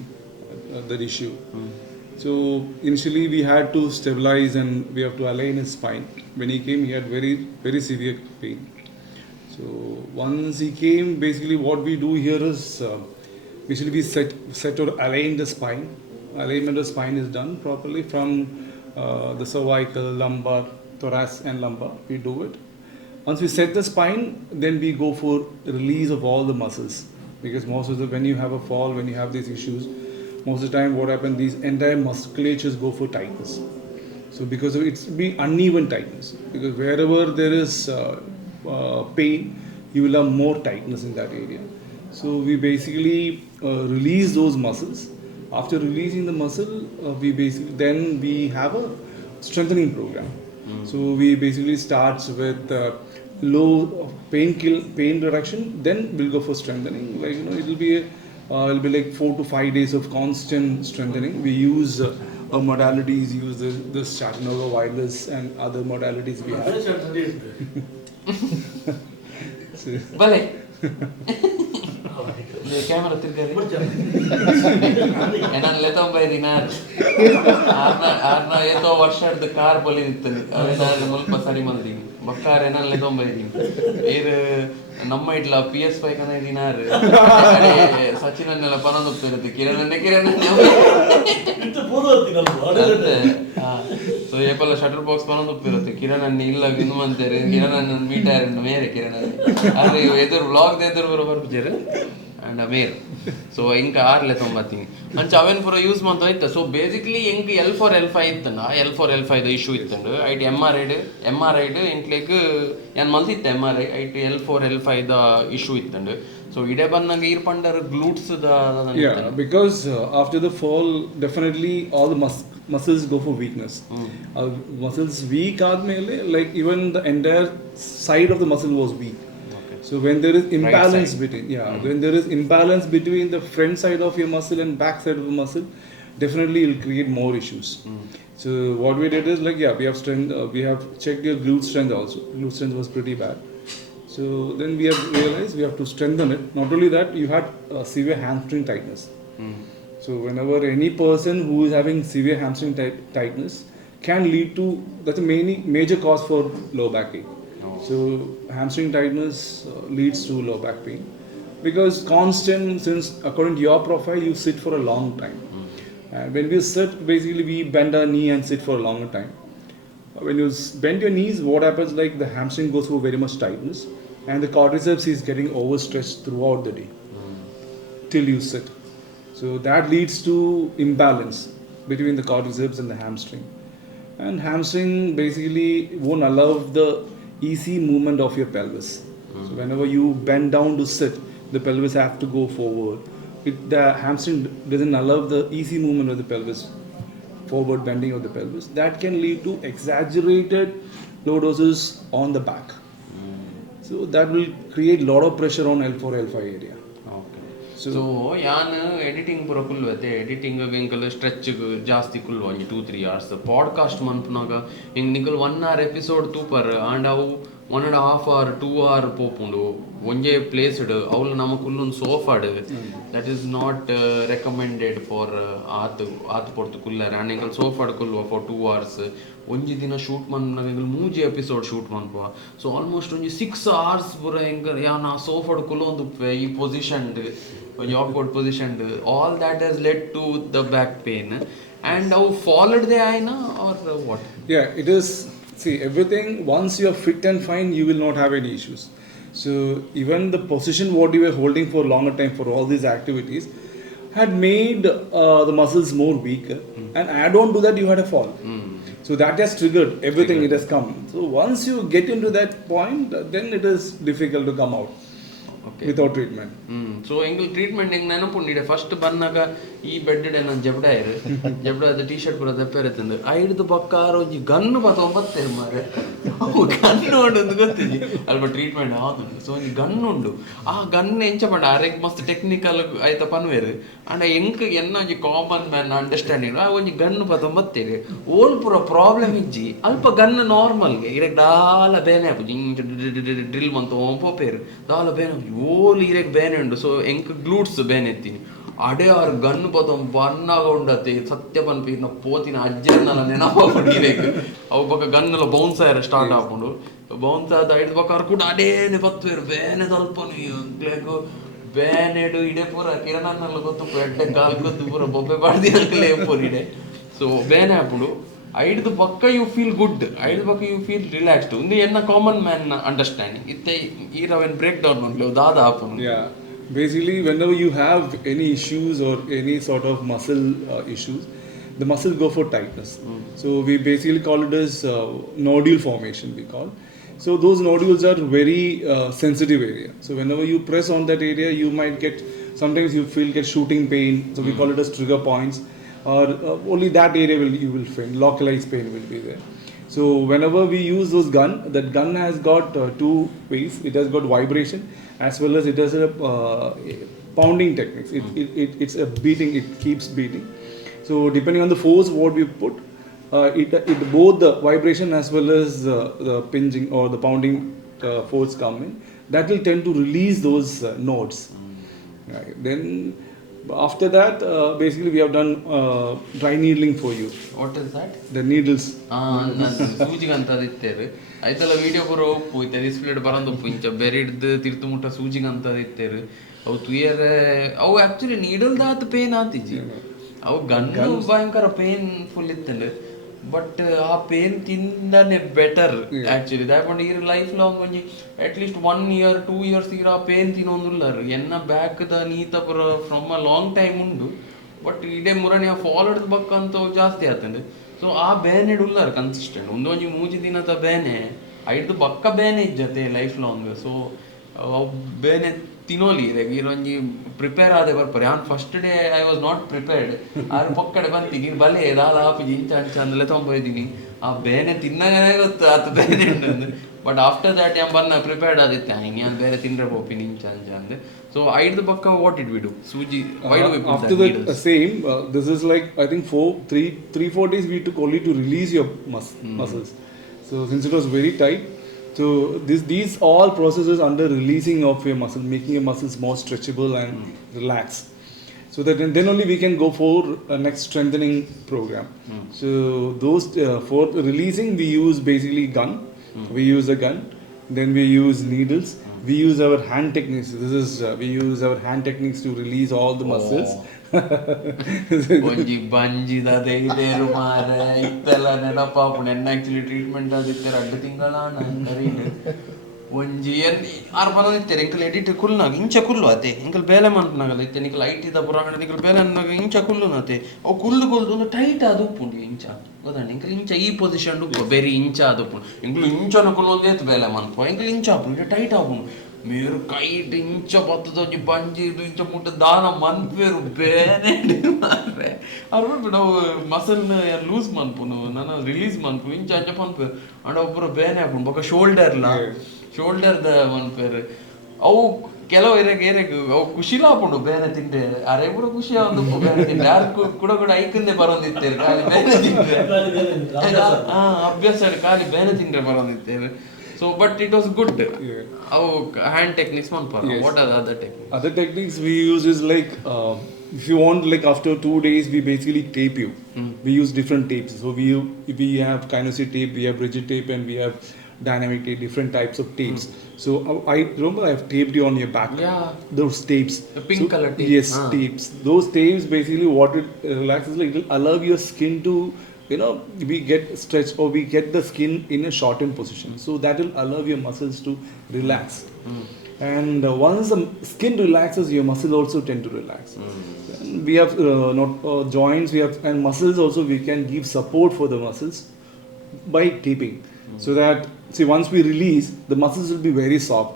that issue So initially we had to stabilize and we have to align his spine. When he came, he had very severe pain. So once he came, basically what we do here is basically we set or align the spine. Alignment of spine is done properly from the cervical, lumbar, thorax and lumbar. We do it. Once we set the spine, then we go for release of all the muscles, because most of the when you have a fall, when you have these issues, most of the time what happens, these entire musculatures go for tightness. So because of it's be uneven tightness, because wherever there is pain, you will have more tightness in that area. So we basically release those muscles. After releasing the muscle, then we have a strengthening program. So we basically starts with low pain reduction, then we'll go for strengthening. Like it'll be like 4 to 5 days of constant strengthening. We use modalities, use this Chattanooga wireless and other modalities we have. Vale. Camera ತಿರ್ಗಾರಿ ನಾನು ಲೆತಂಬ ಇದ್ದೀನಾರು ಆರ್ನ ಏತೋ ವರ್ಷ ಹಿಡ್ದು car ಬಲಿದಿತ್ತನಿ ಅವೇನಾರು ಸ್ವಲ್ಪ ಸರಿ ಮಂದಿನಿ ಬಕ್ಕಾರೆ ನಾನು ಲೆತಂಬ ಇದ್ದೀನಿ ಇದು ನಮ್ಮ ಇಟ್ಲ PS5 ಕನ ಇದ್ದೀನಾರು ಸಚಿನನ್ನೆಲ್ಲ ಪನೊಂದೊಪ್ಪಿರುತ್ತೆ ಕಿರಣನ್ನೇ ಸೊ ಏಪಲ್ಲ ಶಟರ್ ಬಾಕ್ಸ್ ಪನೊಂದೊಪ್ಪಿರುತ್ತೆ ಕಿರಣನ್ನೇ ಇಲ್ಲ ಇನ್ನು ಅಂತಾರೆ ಕಿರಣನ್ನ ಮೀಟಾರ ಮೇರೆ ಕಿರಣ ಆದ್ರೆ ಎದುರು ವ್ಲಾಗ್ ಎದುರು ಬರ್ಬಿಟ್ಟಿರು and Amir. So inka arle tombathini ancha aven pura use manto itta. So basically inka L4 L5 ittana L4 L5 the issue ittandu it MRI intlek yan malthitte MRI it L4 L5 the issue ittandu. So ide bannanga ear pandar glutes the because after the fall definitely all the muscles go for weakness. Muscles weak aadmele like even the entire side of the muscle was weak. So when there is imbalance when there is imbalance between the front side of your muscle and back side of the muscle, definitely it will create more issues. So what we did is we have strength, we have checked your glute strength also. Glute strength was pretty bad. So then we have realized we have to strengthen it. Not only that, you had severe hamstring tightness. So whenever any person who is having severe hamstring tightness can lead to, that's a major cause for low back pain. So hamstring tightness leads to low back pain because constant, since according to your profile you sit for a long time. And when we sit, basically we bend our knee and sit for a longer time. When you bend your knees, what happens, like the hamstring goes through very much tightness and the quadriceps is getting overstretched throughout the day till you sit. So that leads to imbalance between the quadriceps and the hamstring. And hamstring basically won't allow the easy movement of your pelvis. So whenever you bend down to sit, the pelvis have to go forward. The hamstring doesn't allow the easy movement of the pelvis, forward bending of the pelvis. That can lead to exaggerated lordosis on the back. So that will create lot of pressure on L4 L5 area. So yan editing pura kulvate editing vinkal stretch jaasti kulva 2-3 hours podcast manpunaga ing nikal 1 hour episode tu par and avu 1.5 hour 2 hour popundu onje placed avul namakullu sofa that is not recommended for aat portu kulla and ingal sofa kulva for 2 hours onji dina shoot mannaga ingal 3 episode shoot manpa. So almost onji 6 hours pura inga ya na sofa kullu ondu ee position when you awkward position, all that has led to the back pain. And how followed the aina or what? Yeah, it is. See, everything, once you are fit and fine, you will not have any issues. So even the position what you were holding for longer time for all these activities had made the muscles more weaker. And add on to that, you had a fall. So that has triggered everything. It has come. So once you get into that point, then it is difficult to come out. Okay. Without treatment. So engal treatment eng nenapunide first bannaga ee bedded nan jabda the t-shirt pura depperetende aidu bakkar onji gun patombatte mare gun ondu gottiji alba treatment aadu. So onji gun undu aa gun enchapanda arek mast technical aita panveru and enk enna onji common man understanding aa onji gun patombatte all pura problem iji alpa gun normal ge irek dala bene apu drill manto poperu dala bene ಓಲ್ ಈರೆಗ್ ಬೇನೆ ಉಂಡು so ಎಂಕ್ glutes ಬೇನೆ ಎತ್ತೀನಿ ಅಡೆ ಆರು gun ಪದಂ ಬನ್ನಾಗ ಉಂಡತೆ ಸತ್ಯ ಪನ್ಪೀರ್ನ ಪೋತಿನ ಅಜ್ಜರ್ನಲ್ಲ ನೆನಪಾಪುಂಡು ಈರೆಗ್ ಅವು ಪಕ್ಕ ಗನ್ನೆಲ್ಲ ಬೌನ್ಸ್ ಆಯ್ರ ಸ್ಟಾರ್ಟ್ ಆಪುಂಡು ಬೌನ್ಸ್ ಆದ ಐದು ಪಕ್ಕ ಅವ್ರು ಕೂಡ ಅಡೇನೆ ಪತ್ವೇರು ಬೇನೆ ತಲ್ಪನು ಅಂಕ್ಲೆಗ್ ಬೇನೆಡು ಇಡೆ ಪೂರ ಕಿರಣನ್ನೆಲ್ಲ ಗೊತ್ತು ಎಡ್ಡೆ ಕಾಲ್ ಗೊತ್ತು ಪೂರ ಬೊಬ್ಬೆ ಬಾಡ್ದಿ ಅಂಕಲೇ ಪೂರ ಇಡೆ ಸೊ ಬೇನೆ ಆಪುಂಡು ಐದು ಪಕ್ಕ ಯು ಫೀಲ್ ಗುಡ್ ಐದು ಪಕ್ಕ ಯು ಫೀಲ್ ರಿಲ್ಯಾಕ್ಸ್ಡ್ ಒಂದು ಎನ್ನ ಕಾಮನ್ ಮ್ಯಾನ್ ಅಂಡರ್ಸ್ಟ್ಯಾಂಡಿಂಗ್ ಇತ್ತೆ ಈರವೆನ್ ಬ್ರೇಕ್ ಡೌನ್ ಮಾಡ್ಲಿ ದಾದ ಆಪುನು. Yeah, basically whenever you have any issues or any sort of muscle issues, the muscles go for tightness. So we basically call it as nodule formation we call. So those nodules are very sensitive area. So whenever you press on that area, you might get, sometimes you get shooting pain. So we call it as trigger points. Or only that area you will find localized pain will be there. So whenever we use those gun, that gun has got two ways. It has got vibration as well as it has a pounding techniques. It's a beating. It keeps beating. So depending on the force what we put, it both the vibration as well as the pinching or the pounding force come in. That will tend to release those nodes. Right. Then after that, basically we have done dry needling for you. What is that? The needles. ಸೂಜಿಗಂತದಿತ್ತೇರು ಆಯ್ತಲ್ಲ video ಪೂರ ಉಪ್ಪು ಇತ್ತೆ displayed ಬರಂದು ಉಪ್ಪು ಇಂಚ ಬೆರಿಡ್ದು ತಿರ್ತು ಮುಟ್ಟ ಸೂಜಿಗಂತದಿತ್ತೇರು ಅವು ತುಯರ್ ಅವು actually ನೀಡಲ್ದಾತ pain ಆತಿಜಿ ಅವು ಗನ್ನು ಭಯಂಕರ ಪೇನ್ ಫುಲ್ ಇತ್ತಲ್ಲ ಬಟ್ ಆ ಪೇನ್ ತಿಂದನೆ ಬೆಟರ್ ಆಕ್ಚುಲಿ ದಾಯಪಂಡು ಈ ಲೈಫ್ ಲಾಂಗ್ ಒಂಜಿ ಅಟ್ಲೀಸ್ಟ್ 1 year 2 years ಈಗ ಆ ಪೇನ್ ತಿನ್ನೊಂದುಲ್ಲರು ಎನ್ನ ಬ್ಯಾಕ್ ದ ನೀತ ಪುರ ಫ್ರಮ್ ಅ ಲಾಂಗ್ ಟೈಮ್ ಉಂಡು ಬಟ್ ಇಡೇ ಮುರಣಿ ಆ ಫಾಲೋಡ್ ಬಕ್ಕ ಅಂತ ಜಾಸ್ತಿ ಆತಂಡೆ ಸೊ ಆ ಬೇನೆ ಉಲ್ಲರು ಕನ್ಸಿಸ್ಟೆಂಟ್ ಒಂದೊಂಜಿ ಮೂಜಿ ದಿನದ ಬೇನೆ ಐದು ಬಕ್ಕ ಬೇನೆ ಇಜ್ಜತೆ ಲೈಫ್ ಲಾಂಗ್ ಸೊ ಬೇನೆ ತಿನ್ನೋಲಿ ಈರೊಂಜಿ ಪ್ರಿಪೇರ್ ಆದೆ ಬರ್ಪರೆ on first day I was not prepared ಆರು ಪಕ್ಕಡೆ ಬಂತಿಗೆ ಬಲೆ ದಾದ ಆಪಿಜಿ ಇಂಚ ಅಂಚ ಅಂದಲೆ ತೊಂಬೋಯ್ತೀನಿ ಆ ಬೇನೆ ತಿನ್ನಗನೇ ಗೊತ್ತು ಆತ ಬೇನೆ ಉಂಡು ಬಟ್ ಆಫ್ಟರ್ ದ್ಯಾಟ್ ಯಾನ್ ಬನ್ನ ಪ್ರಿಪೇರ್ಡ್ ಆದಿತ್ತೆ ಹಿಂಗೆ ನಾನು ಬೇರೆ ತಿಂದ್ರೆ ಹೋಗ್ತೀನಿ ಇಂಚ ಅಂಚ ಅಂದೆ ಸೊ ಐದು ಪಕ್ಕ ವಾಟ್ ಡಿಡ್ ವಿ ಡು ಸೂಜಿ why do we after that same this is like I think 4 days we took only to release your muscles. So since it was very tight, so these all processes under releasing of your muscle, making your muscles more stretchable and relaxed, so that then only we can go for a next strengthening program. So those for releasing we use basically gun. We use a gun, then we use needles, we use our hand techniques. We use our hand techniques to release all the muscles. ಒಂಜಿ ಬಂಜಿದ ತೆಗಿದೇರು ಮಾರೆ ಇತ್ತೆಲ್ಲ ನೆನಪಾಪು ನೆನ್ನ actually treatment ಆದಿತ್ತಾರೆ 2 ತಿಂಗಳ ಕರೀಡ್ ಒಂಜಿ ಆರು ಬರ ಇತ್ತಾರೆ ಎಂಕಲ್ edit ಕುಲ್ನಾಗ ಇಂಚ ಕುಲ್ಲು ಅತೆ ಎಂಕಲ್ ಬೇಲೆ ಮಂತ್ನಾಗಲ್ಲ ಇತ್ತೆ ನಿಕಲ್ ಐಟ್ ಇದ್ದ ಪುರಾಣ ನಿಕಲ್ ಬೇಲೆ ಅನ್ನಾಗ ಇಂಚ ಕುಲ್ಲು ನತೆ ಅವು ಕುಲ್ದು ಒಂದು ಟೈಟ್ ಆದ ಉಪ್ಪುಂಡು ಇಂಚ ಗೊತ್ತಾಣ ಎಂಕಲ್ ಇಂಚ ಈ ಪೊಸಿಷನ್ ಉಪ್ಪು ಬೇರೆ ಇಂಚ ಆದ ಉಪ್ಪುಂಡು ಎಂಕಲ್ ಇಂಚನ ಕುಲ್ಲು ಒಂದೇತು ಬೇಲೆ ಮಂತ್ಪ ಎಂಕಲ್ ಇಂಚ ಆಪುಂಡು ಟೈಟ್ ಆಪುಂಡು మీరు కైట్ ఇంచ బతుతో బంజి ఇంచ ముట్ట దాన మన్ పేరు ಬೇನೆ ಮಾರ್ರೆ ಅವ್ರು ನಾವು ಮಸಲ್ ಲೂಸ್ ಮನ್ಪುನು ನಾನು ರಿಲೀಸ್ ಮನ್ಪು ಇಂಚ ಅಂಚ ಪನ್ಪು ಅಂಡ ಒಬ್ಬರು ಬೇನೆ ಹಾಕೊಂಡು ಬೊಕ್ಕ ಶೋಲ್ಡರ್ದ ಮನ್ಪೇರು ಅವು ಕೆಲವು ಏರಗೆ ಅವು ಖುಷಿಲ ಹಾಕೊಂಡು ಬೇನೆ ತಿಂಡೆ ಅರೆ ಪೂರ ಖುಷಿ ಒಂದು ಬೇನೆ ತಿಂಡೆ ಯಾರು ಕೂಡ ಐಕಂದೆ ಬರೋದಿತ್ತೇರು ಖಾಲಿ ಬೇನೆ ತಿಂದ್ರೆ ಅಭ್ಯಾಸ ಖಾಲಿ ಬೇನೆ ತಿಂದ್ರೆ ಬರೋದಿತ್ತೇರು. So, but it was good. Yeah. Our hand techniques, man. Yes. What are the other techniques? Other techniques we use is like, if you want, like after 2 days, we basically tape you. We use different tapes. So we have kinesio tape, we have rigid tape, and we have dynamic tape. Different types of tapes. So I remember I have taped you on your back. Yeah. Those tapes. The pink color tape. Yes, tapes. Those tapes basically what it relaxes, like it will allow your skin to, we get stretch or we get the skin in a shortened position. So that will allow your muscles to relax. And once the skin relaxes, your muscles also tend to relax. And we have joints, we have and muscles also. We can give support for the muscles by taping, so that once we release, the muscles will be very soft.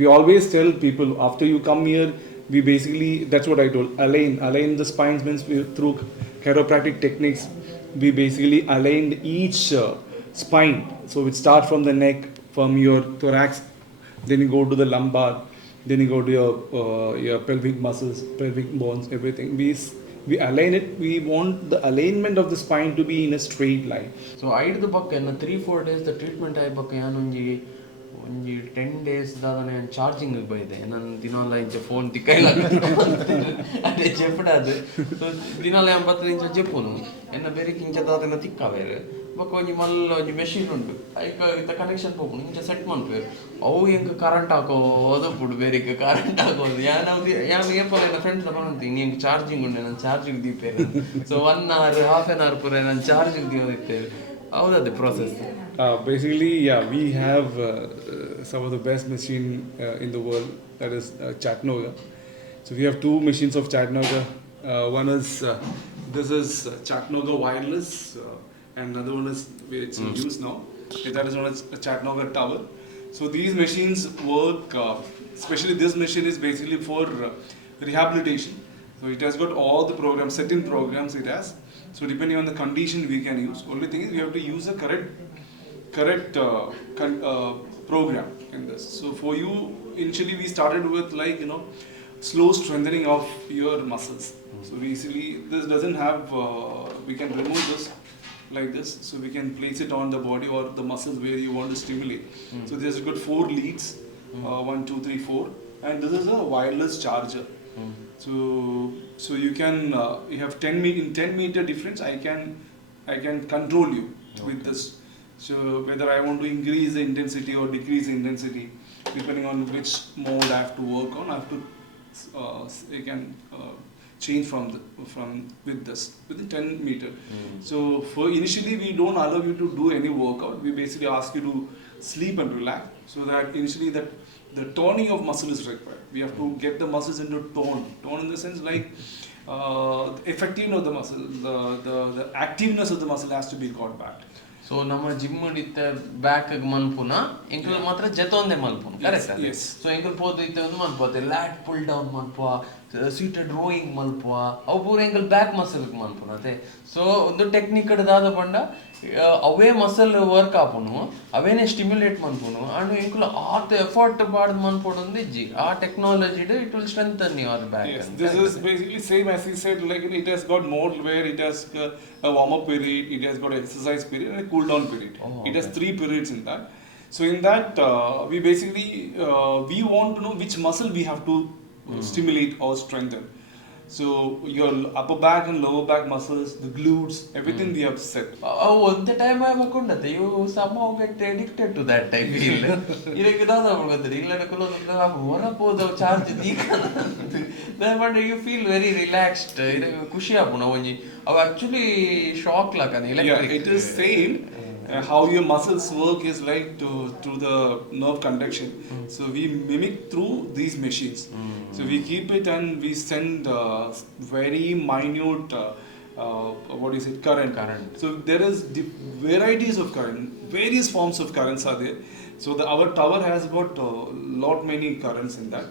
We always tell people after you come here, we basically, that's what I told, align the spines means through chiropractic techniques. We basically aligned each spine. So it starts from the neck, from your thorax, then you go to the lumbar, then you go to your pelvic muscles, pelvic bones, everything. We align it. We want the alignment of the spine to be in a straight line. So I did the buck and 3-4 days the treatment I buck yanunji ಒಂಜಿ 10 days ದಾದ ನಾನು charging ಬೈದೆ ನನ್ನ ದಿನಾಲ ಇಂಚೆ phone ತಿಕ್ಕೈಲ ಅದೇ ಜೆಪ್ಪಡಾದು so ದಿನಾಲ ಎಂಬತ್ತು ಇಂಚ ಜೆಪ್ಪುನು ಎನ್ನ ಬೇರೆ ಇಂಚ ದಾದನ ತಿಕ್ಕವೇರು ಬೊಕ್ಕ ಒಂಜಿ ಮಲ್ಲ ಒಂಜಿ ಮೆಷಿನ್ ಉಂಡು ಐಕ ಇತ್ತ ಕನೆಕ್ಷನ್ ಪೋಪುನು ಇಂಚ ಸೆಟ್ ಮನ್ಪೇರು ಅವು ಹೆಂಗೆ ಕರೆಂಟ್ ಹಾಕೋದು ಬಿಡು ಬೇರೆ ಕರೆಂಟ್ ಹಾಕೋದು ಯಾನು ಏಪಲ್ಲ ನನ್ನ ಫ್ರೆಂಡ್ಸ್ ತಗೊಂಡು ನೀ ಹೆಂಗೆ ಚಾರ್ಜಿಂಗ್ ಉಂಡೆ ನಾನು ಚಾರ್ಜಿಂಗ್ ದೀಪೇರು so 1 hour half an hour ಪೂರ ನಾನು ಚಾರ್ಜಿಂಗ್ ದೀವದಿತ್ತೇವೆ ಹೌದದೇ process. Basically, yeah, we have some of the best machine in the world, that is Chattanooga. So we have two machines of Chattanooga. One is this is Chattanooga wireless, and another one is it's in use now. That is known as Chattanooga tower. So these machines work. Especially this machine is basically for rehabilitation. So it has got all the programs, certain programs it has. So depending on the condition we can use. Only thing is we have to use a correct program in this. So for you, initially we started with slow strengthening of your muscles. So basically this doesn't have, we can remove this like this. So we can place it on the body or the muscles where you want to stimulate. So there's got 4 leads, 1, 2, 3, 4. And this is a wireless charger. So you can you have 10 meter difference. I can control you with this. So whether I want to increase the intensity or decrease the intensity, depending on which mode I have to work on, I have to I can change from with this within 10 meter. So for initially we don't allow you to do any workout. We basically ask you to sleep and relax, so that initially that the toning of muscle is required. We have to get the muscles into tone in the sense like effectiveness of the muscle, the activeness of the muscle has to be got back. So ನಮ್ಮ gym ಇತ್ತೆ back ಮಲ್ಪುನ ಎಂಕಲ್ ಮಾತ್ರ ಜತೊಂದೆ ಮಲ್ಪುನ correct ಅಲ್ಲ so ಎಂಕಲ್ ಪೋದು ಇತ್ತೆ ಒಂದು ಮಲ್ಪೋತೆ ಲ್ಯಾಟ್ ಪುಲ್ ಡೌನ್ ಮಲ್ಪುವ ಸೀಟೆಡ್ ರೋಯಿಂಗ್ ಮಲ್ಪುವ ಅವು ಪೂರ ಎಂಕಲ್ ಬ್ಯಾಕ್ ಮಸಲ್ ಮಲ್ಪುನ ಅದೇ ಸೊ ಒಂದು ಟೆಕ್ನಿಕ್ ದಾದ ಪಂಡ ಅವೇ ಮಸಲ್ ವರ್ಕ್ ಆಪುನು ಅವೇನೇ ಸ್ಟಿಮ್ಯುಲೇಟ್ ಮನ್ಪುನು ಅಂಡ್ ಎಂಕುಲ ಆತ ಎಫರ್ಟ್ ಬಾಡ್ದು ಮನ್ಪೊಡೊಂದು ಇಜ್ಜಿ ಆ technology it will strengthen your back. Yes, this is basically same as he said, like it has got mode where it has a warm up period, it has got exercise period and a cool down period. It has 3 periods in that. So in that we basically we want to know which muscle we have to stimulate or strengthen. So your upper back and lower back muscles, the glutes, everything we have set. At the time I was you somehow get addicted to that type feel. You feel very relaxed. Actually shock like an electric. Yeah, it is same. How your muscles work is like to the nerve conduction. So we mimic through these machines. So we keep it and we send very minute what is it, current. So there is varieties of current, various forms of currents are there. So our tower has about lot many currents in that.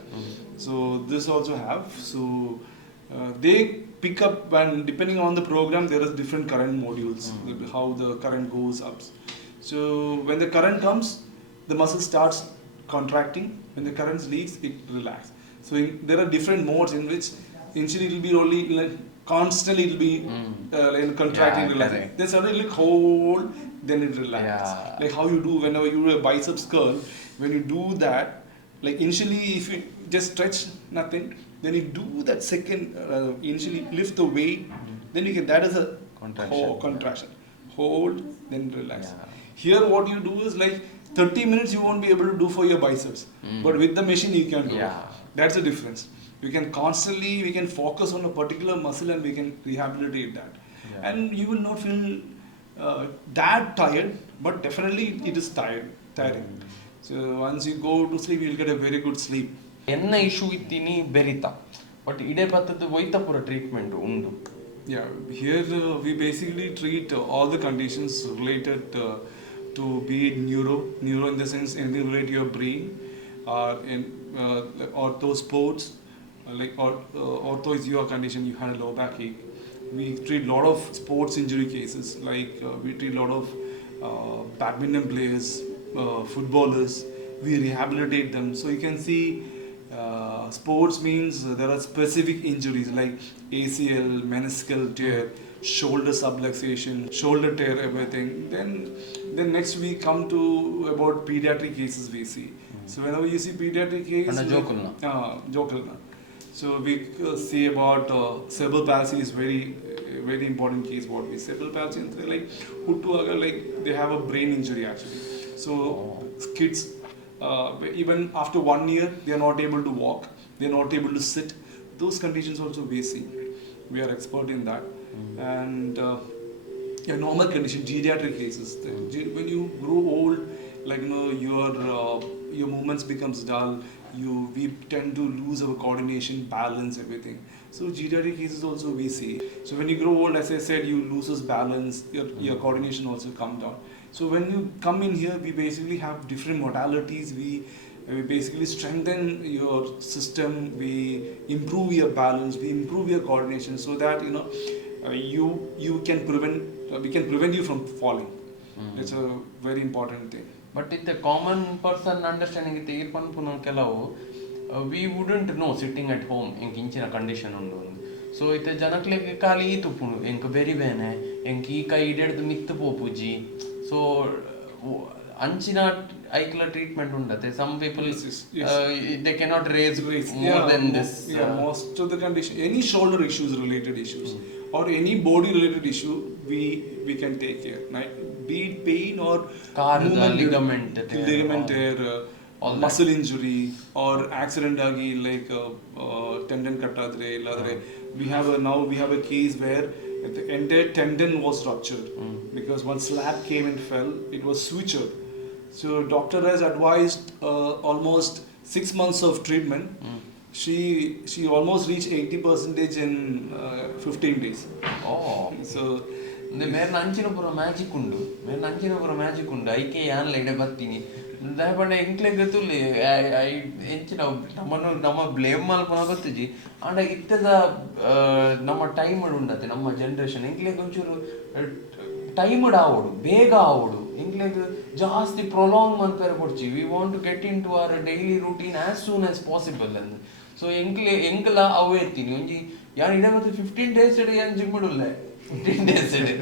So this also have. So they pick up, and depending on the program there is different current modules, how the current goes up. So when the current comes, the muscle starts contracting. When the current leaves, it relaxes. So there are different modes in which initially it will be only like constantly it will be contracting, relaxing. Then suddenly like hold, then it relaxes. Like how you do whenever you do a biceps curl. When you do that, like initially if you just stretch nothing, then you do that second initially lift the weight, then you get that is a contraction. Hold, then relax. Here what you do is like 30 minutes you won't be able to do for your biceps, but with the machine you can do it. That's the difference. We can constantly, we can focus on a particular muscle and we can rehabilitate that. And you will not feel that tired, but definitely it is tiring. So once you go to sleep, you'll get a very good sleep. ಎನ್ನ issue ಇತ್ತೀನಿ ಬೆರಿತಾ but ಇಡೇ ಬತ್ತದ ಒಯ್ತಾ ಪೂರ treatment ಉಂಡು. Yeah, here we basically treat all the conditions related to be it neuro in the sense anything related to your brain, or in ortho sports, like ortho is your condition, you had a low backache. We treat a lot of sports injury cases, like we treat a lot of badminton players, footballers. We rehabilitate them. So you can see sports means there are specific injuries like ACL, meniscal tear, shoulder subluxation, shoulder tear, everything. Then then next we come to about pediatric cases we see. So whenever you see pediatric case, jokulna. So we see about cerebral palsy is very important case. What we cerebral palsy like huttu agar like they have a brain injury actually. So kids even after 1 year they are not able to walk, they are not able to sit. Those conditions also we see. We are expert in that. And a normal condition, geriatric cases. When you grow old, like your movements becomes dull. We tend to lose our coordination, balance, everything. So geriatric cases also we see. So when you grow old, as I said, you loses balance, your coordination also come down. So when you come in here, we basically have different modalities. We basically strengthen your system. We improve your balance. We improve your coordination so that you can prevent. We can prevent you from falling. That's a very important thing. But it's a common person understanding it irpanpuna kelavu we wouldn't know sitting at home inkinchina condition undu. So ite janaklege kali itupunu enk very bene enk ee kai ideddu mittu popuji. So anchina aikla treatment undate. Some people yes. They cannot raise more than this. Most of the condition, any shoulder issues, related issues, or any body related issue, we can take care. Right? Be it pain or ligament tear, muscle injury, or accident agi like tendon kattadre illadre. We have a case where the entire tendon was ruptured because one slab came and fell. It was sutured. So doctor has advised almost 6 months of treatment. She almost reached 80% in 15 days. So ಮೇರೆ ನಂಚಿನ ಪುರ magic ಉಂಡು ಐಕೆ ಯಾನ್ಲ ಇಡೆ ಬತ್ತೀನಿ ದಾಯಪಂಡ ಎಂಕ್ಲೆ ಗೊತ್ತುಲ್ಲಿ ಎಂಚಿನ ನಮ್ಮ blame ಮಲ್ಪನ ಗೊತ್ತಿಜಿ ಅಂಡ ಇತ್ತದ ನಮ್ಮ time ಉಂಡತೆ ನಮ್ಮ generation ಎಂಕ್ಲೆಗ್ ಒಂಚೂರು time ಆವೋಡು ಬೇಗ ಆವೋಡು ಎಂಕ್ಲೆಗ್ ಜಾಸ್ತಿ ಪ್ರೊಲಾಂಗ್ ಮನ್ಪೇರೆ ಕೊಡ್ಚಿ. We want to get into our daily routine as soon as possible ಅಂದ್. ಸೊ ಎಂಕ್ಲ ಅವೇ ಎತ್ತೀನಿ ಒಂಜಿ ಯಾನ್ ಇಡೆ ಮತ್ತೆ 15 days ಇಡೆ ಯಾನ್ ಜಿಮ್ ಇಡುಲ್ಲೆ 15 days ಇಡೆ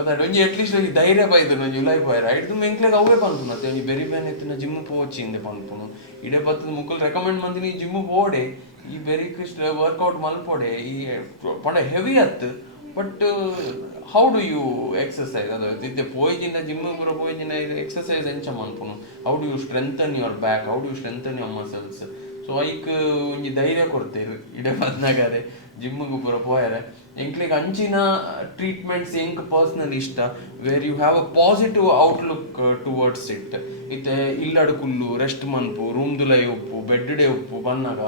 ಅದ ಒಂಜಿ ಅಟ್ಲೀಸ್ಟ್ ಒಂಜಿ ಧೈರ್ಯ ಪಾಯ್ದು ಒಂಜಿ ಉಲಾಯ್ ಪಾಯ್ರ ಐದು ಎಂಕ್ಲೆಗ್ ಅವೇ ಪನ್ಪುನತ್ತೆ ಒಂಜಿ ಬೆರಿ ಬೇನೆ ಎತ್ತಿನ ಜಿಮ್ ಪೋಚಿಂದೆ ಪನ್ಪುನು ಇಡೆ ಬತ್ತದ ಮುಕ್ಕಲ್ ರೆಕಮೆಂಡ್ ಮಂದಿನಿ ಜಿಮ್ ಪೋಡೆ ಈ ಬೆರಿ ಕ್ರಿಸ್ಟ್ ವರ್ಕೌಟ್ ಮಲ್ಪೊಡೆ ಈ ಪಂಡ ಹೆವಿ ಅತ್ತು. But how do you exercise ಅದು ಇತ್ತೆ ಪೋಯ್ಜಿನ ಜಿಮ್ ಪೂರ ಪೋಯ್ಜಿನ ಎಕ್ಸಸೈಸ್ ಎಂಚ ಮನ್ಪುನು. How do you strengthen your back, how do you strengthen your muscles. So ಐಕ್ ಒಂಜಿ ಧೈರ್ಯ ಕೊಡ್ತೇವೆ ಇಡೆ ಬಂದಾಗಾರೆ ಜಿಮ್ಮಿಗೆ ಪೂರ ಪೋಯಾರೆ ಎಂಕ್ಲಿಗೆ ಅಂಚಿನ ಟ್ರೀಟ್ಮೆಂಟ್ಸ್ ಎಂಕ್ ಪರ್ಸ್ನಲ್ ಇಷ್ಟ where you have a positive outlook towards it. ಇತ್ತೆ ಇಲ್ಲಡು ಕುಲ್ಲು ರೆಸ್ಟ್ ಮನ್ಪು ರೂಮ್ದುಲೈ ಉಪ್ಪು ಬೆಡ್ಡೆ ಉಪ್ಪು ಬನ್ನಾಗ